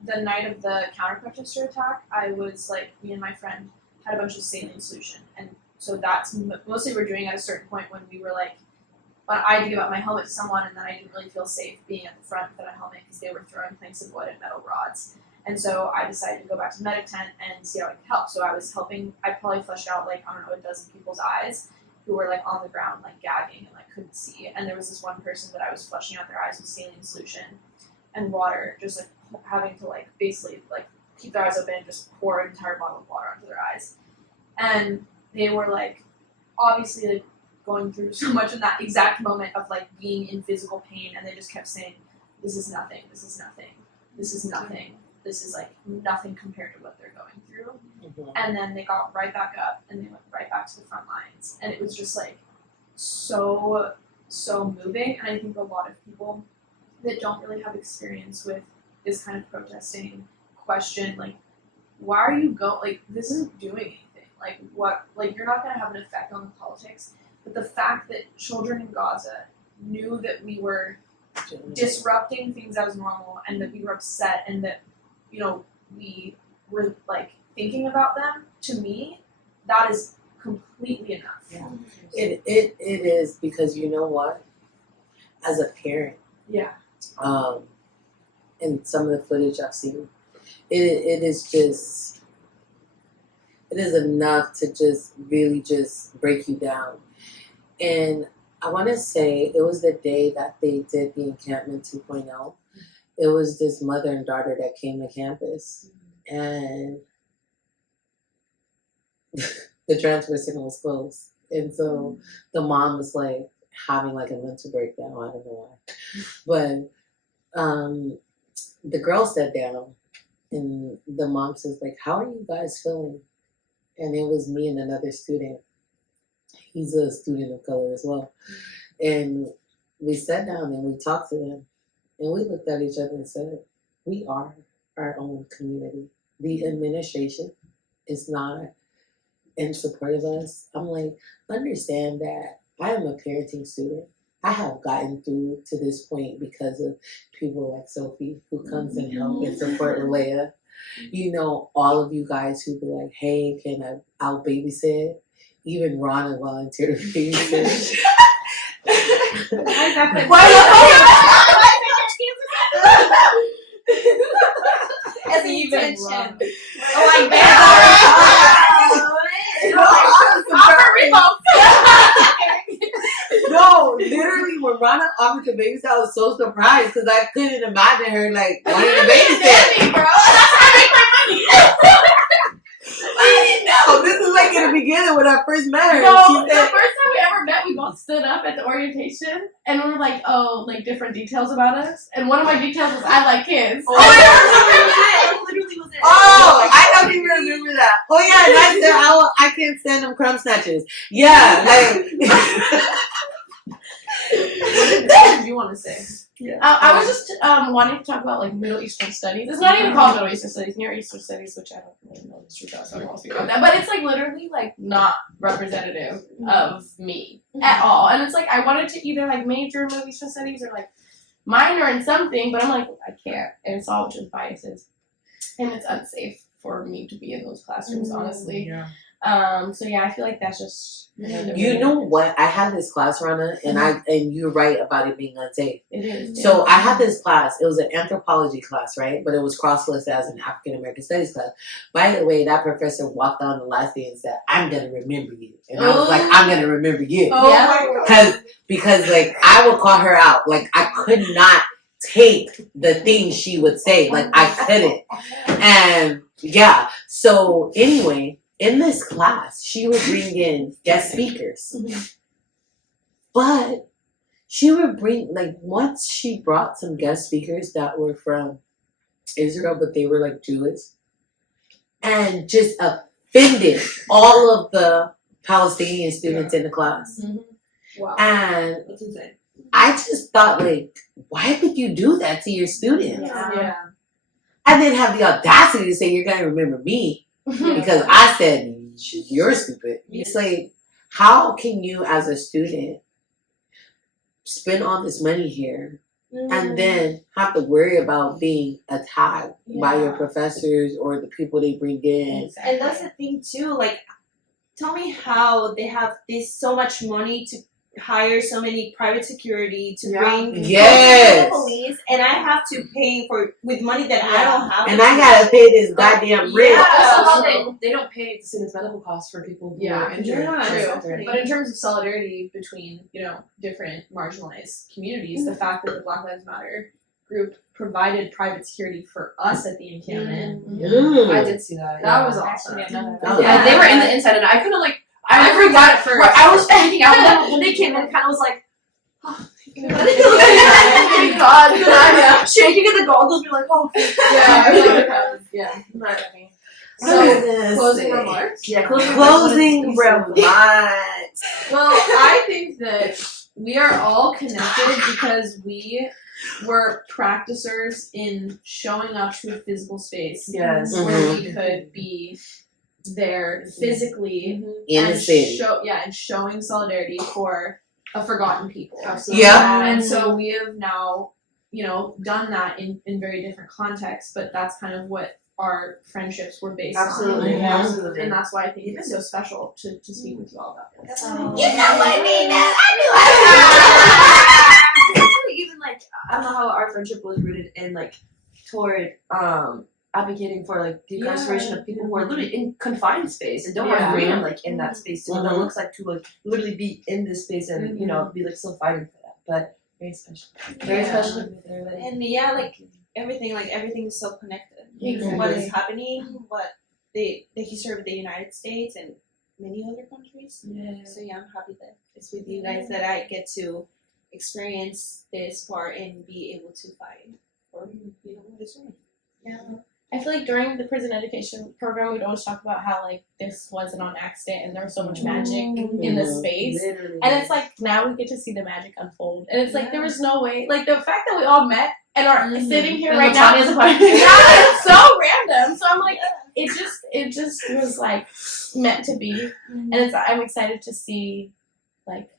the night of the counter protester attack, I was like, me and my friend had a bunch of saline solution, and so that's mostly we're doing at a certain point when we were like, when I had to give up my helmet to someone, and then I didn't really feel safe being at the front without a helmet because they were throwing planks of wood and metal rods. And so I decided to go back to the medic tent and see how I could help. So I was helping, I probably flushed out like, I don't know, a dozen people's eyes who were like on the ground, like gagging and like couldn't see. And there was this one person that I was flushing out their eyes with saline solution and water, just like having to like basically like keep their eyes open and just pour an entire bottle of water onto their eyes. And they were like obviously like going through so much in that exact moment of like being in physical pain, and they just kept saying, this is nothing, this is nothing, this is nothing, this is like nothing compared to what they're going through. And then they got right back up and they went right back to the front lines, and it was just like so moving. And I think a lot of people that don't really have experience with this kind of protesting question like, why are you going, like this isn't doing anything, like what, like you're not going to have an effect on the politics. But the fact that children in Gaza knew that we were disrupting things as normal, and that we were upset, and that, you know, we were like thinking about them, to me, that is completely enough. Yeah. It is, because you know what? As a parent, Yeah. and some of the footage I've seen, it is enough to just really just break you down. And I want to say it was the day that they did the encampment 2.0. It was this mother and daughter that came to campus, and the transfer center was closed, and so the mom was like having like a mental breakdown. I don't know why, but the girl sat down, and the mom says like, "How are you guys feeling?" And it was me and another student. He's a student of color as well, and we sat down and we talked to them, and we looked at each other and said, "We are our own community. The administration is not in support of us." I'm like, understand that I am a parenting student. I have gotten through to this point because of people like Sophie, who comes and help and support Leia. You know, all of you guys who be like, "Hey, can I'll babysit?" Even Ron volunteered to babysit. As an intention. No, literally, when Rana offered to babysit, I was so surprised because I couldn't imagine her like wanting to babysit. Bro, that's how I make my money. I didn't know. This is like in the beginning when I first met her. No, She the said, first time we ever met, we both stood up at the orientation, and we were like, "Oh, like different details about us." And one of my details was I like kids. That literally was it. "Oh, I don't even remember that." Oh yeah, and I said, I can't stand them crumb snatchers." Yeah, like. What did you want to say? Yeah. I was just wanting to talk about like Middle Eastern studies. It's not even called Middle Eastern studies, Near Eastern studies, which I don't really know the truth of, so I don't want to speak about that. But it's like literally like not representative of me at all. And it's like I wanted to either like major in Middle Eastern studies or like minor in something, but I'm like, I can't. And it's all just biases. And it's unsafe for me to be in those classrooms, honestly. Yeah. So yeah, I feel like that's just You know what? I had this class, Rana, and you're right about it being unsafe. it is. So I had this class. It was an anthropology class, right? But it was cross-listed as an African American Studies class. By the way, that professor walked down the last day and said, "I'm gonna remember you," and I was like, "I'm gonna remember you," Oh Yeah. my god. because like I would call her out. Like I could not take the things she would say. Like I couldn't. And yeah. So anyway. In this class, she would bring in guest speakers. But she would bring, like, once she brought some guest speakers that were from Israel, but they were, like, Jewish, and just offended all of the Palestinian students in the class. Wow. And That's insane. I just thought, like, why would you do that to your students? Yeah. And then have the audacity to say, "You're going to remember me." Because I said, "You're stupid." It's like, how can you as a student spend all this money here and then have to worry about being attacked by your professors or the people they bring in? And that's the thing too, like, tell me how they have this so much money to hire so many private security to bring Yes. the police, and I have to pay for with money that I don't have. And I gotta pay this goddamn rent. Also, they don't pay the students' medical costs for people who are injured. True. But in terms of solidarity between, you know, different marginalized communities, the fact that the Black Lives Matter group provided private security for us at the encampment, I did see that. that was awesome. Yeah, they were in the inside, and I couldn't like. I freaked out at first. I was freaking out, and when they came in, it kind of was like, oh, Thank God. I'm shaking at the goggles, be like, oh, Yeah. So, Closing remarks? yeah, Closing remarks. Well, I think that we are all connected because we were practicers in showing up to a physical space Yes. where we could be there physically In and the city. and showing solidarity for a forgotten people. Absolutely. Yeah. And so we have now done that in very different contexts, but that's kind of what our friendships were based Absolutely, on. absolutely. And that's why I think it's so special to speak with you all about this. You know what, Nina? I Even like I don't know how our friendship was rooted in like toward advocating for like the incarceration of people who are literally in confined space and don't have freedom like in that space too. What it looks like to like literally be in this space and be like still fighting for that. But very special. Very special with everybody. And everything is so connected. Exactly. What is happening, what the history of the United States and many other countries. Yeah. So I'm happy that it's with you guys that I get to experience this part and be able to fight for what is right. Yeah. I feel like during the prison education program, we'd always talk about how like this wasn't on accident and there was so much magic in this space. Literally. And it's like now we get to see the magic unfold. And it's like there was no way, like the fact that we all met and are sitting here And right now. Latanya's a part of it. Yeah, it's so random. So I'm like, it just was like meant to be. And I'm excited to see like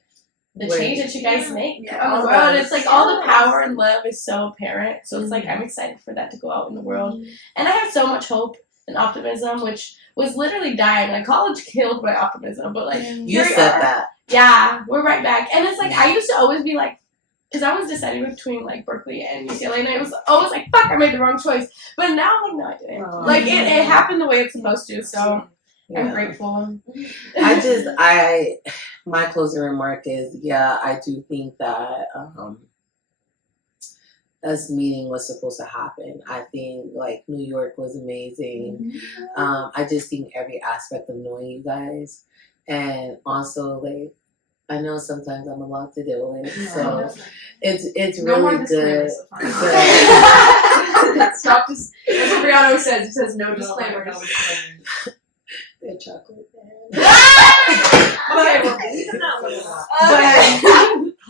the change that you guys make on the world. It's like all the power and love is so apparent. So it's like I'm excited for that to go out in the world. And I have so much hope and optimism, which was literally dying. Like college killed my optimism, but like You said that. yeah, we're right back. And it's like I used to always be like, because I was deciding between like Berkeley and UCLA, and I was always like, fuck, I made the wrong choice. But now I'm like, no, I didn't. Like it happened the way it's supposed to. So I'm grateful. My closing remark is, I do think that us meeting was supposed to happen. I think like New York was amazing. I just think every aspect of knowing you guys, and also like I know sometimes I'm a lot to deal with, so it's really good. Stop this. That's what Brianna says. It says no disclaimer. No disclaimer. They're chocolate.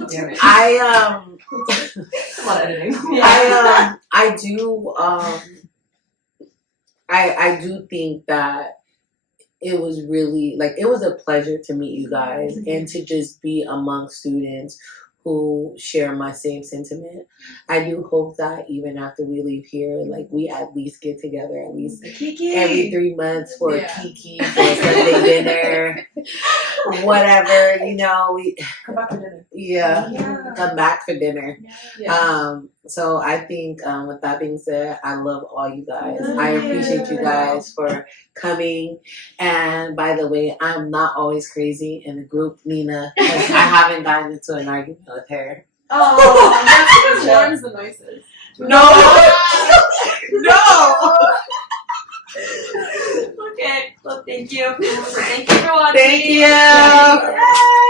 Okay, well, a lot of editing. I do think that it was really like it was a pleasure to meet you guys and to just be among students who share my same sentiment. I do hope that even after we leave here, like we at least get together at least every 3 months for a kiki, for a Sunday dinner, whatever, we Come back for dinner. come back for dinner. So I think with that being said, I love all you guys. I appreciate you guys for coming. And by the way, I'm not always crazy in the group, Nina. I haven't gotten into an argument with her. Oh, that's because Lauren's the nicest. No! Okay, well, thank you. Thank you for watching. Thank you.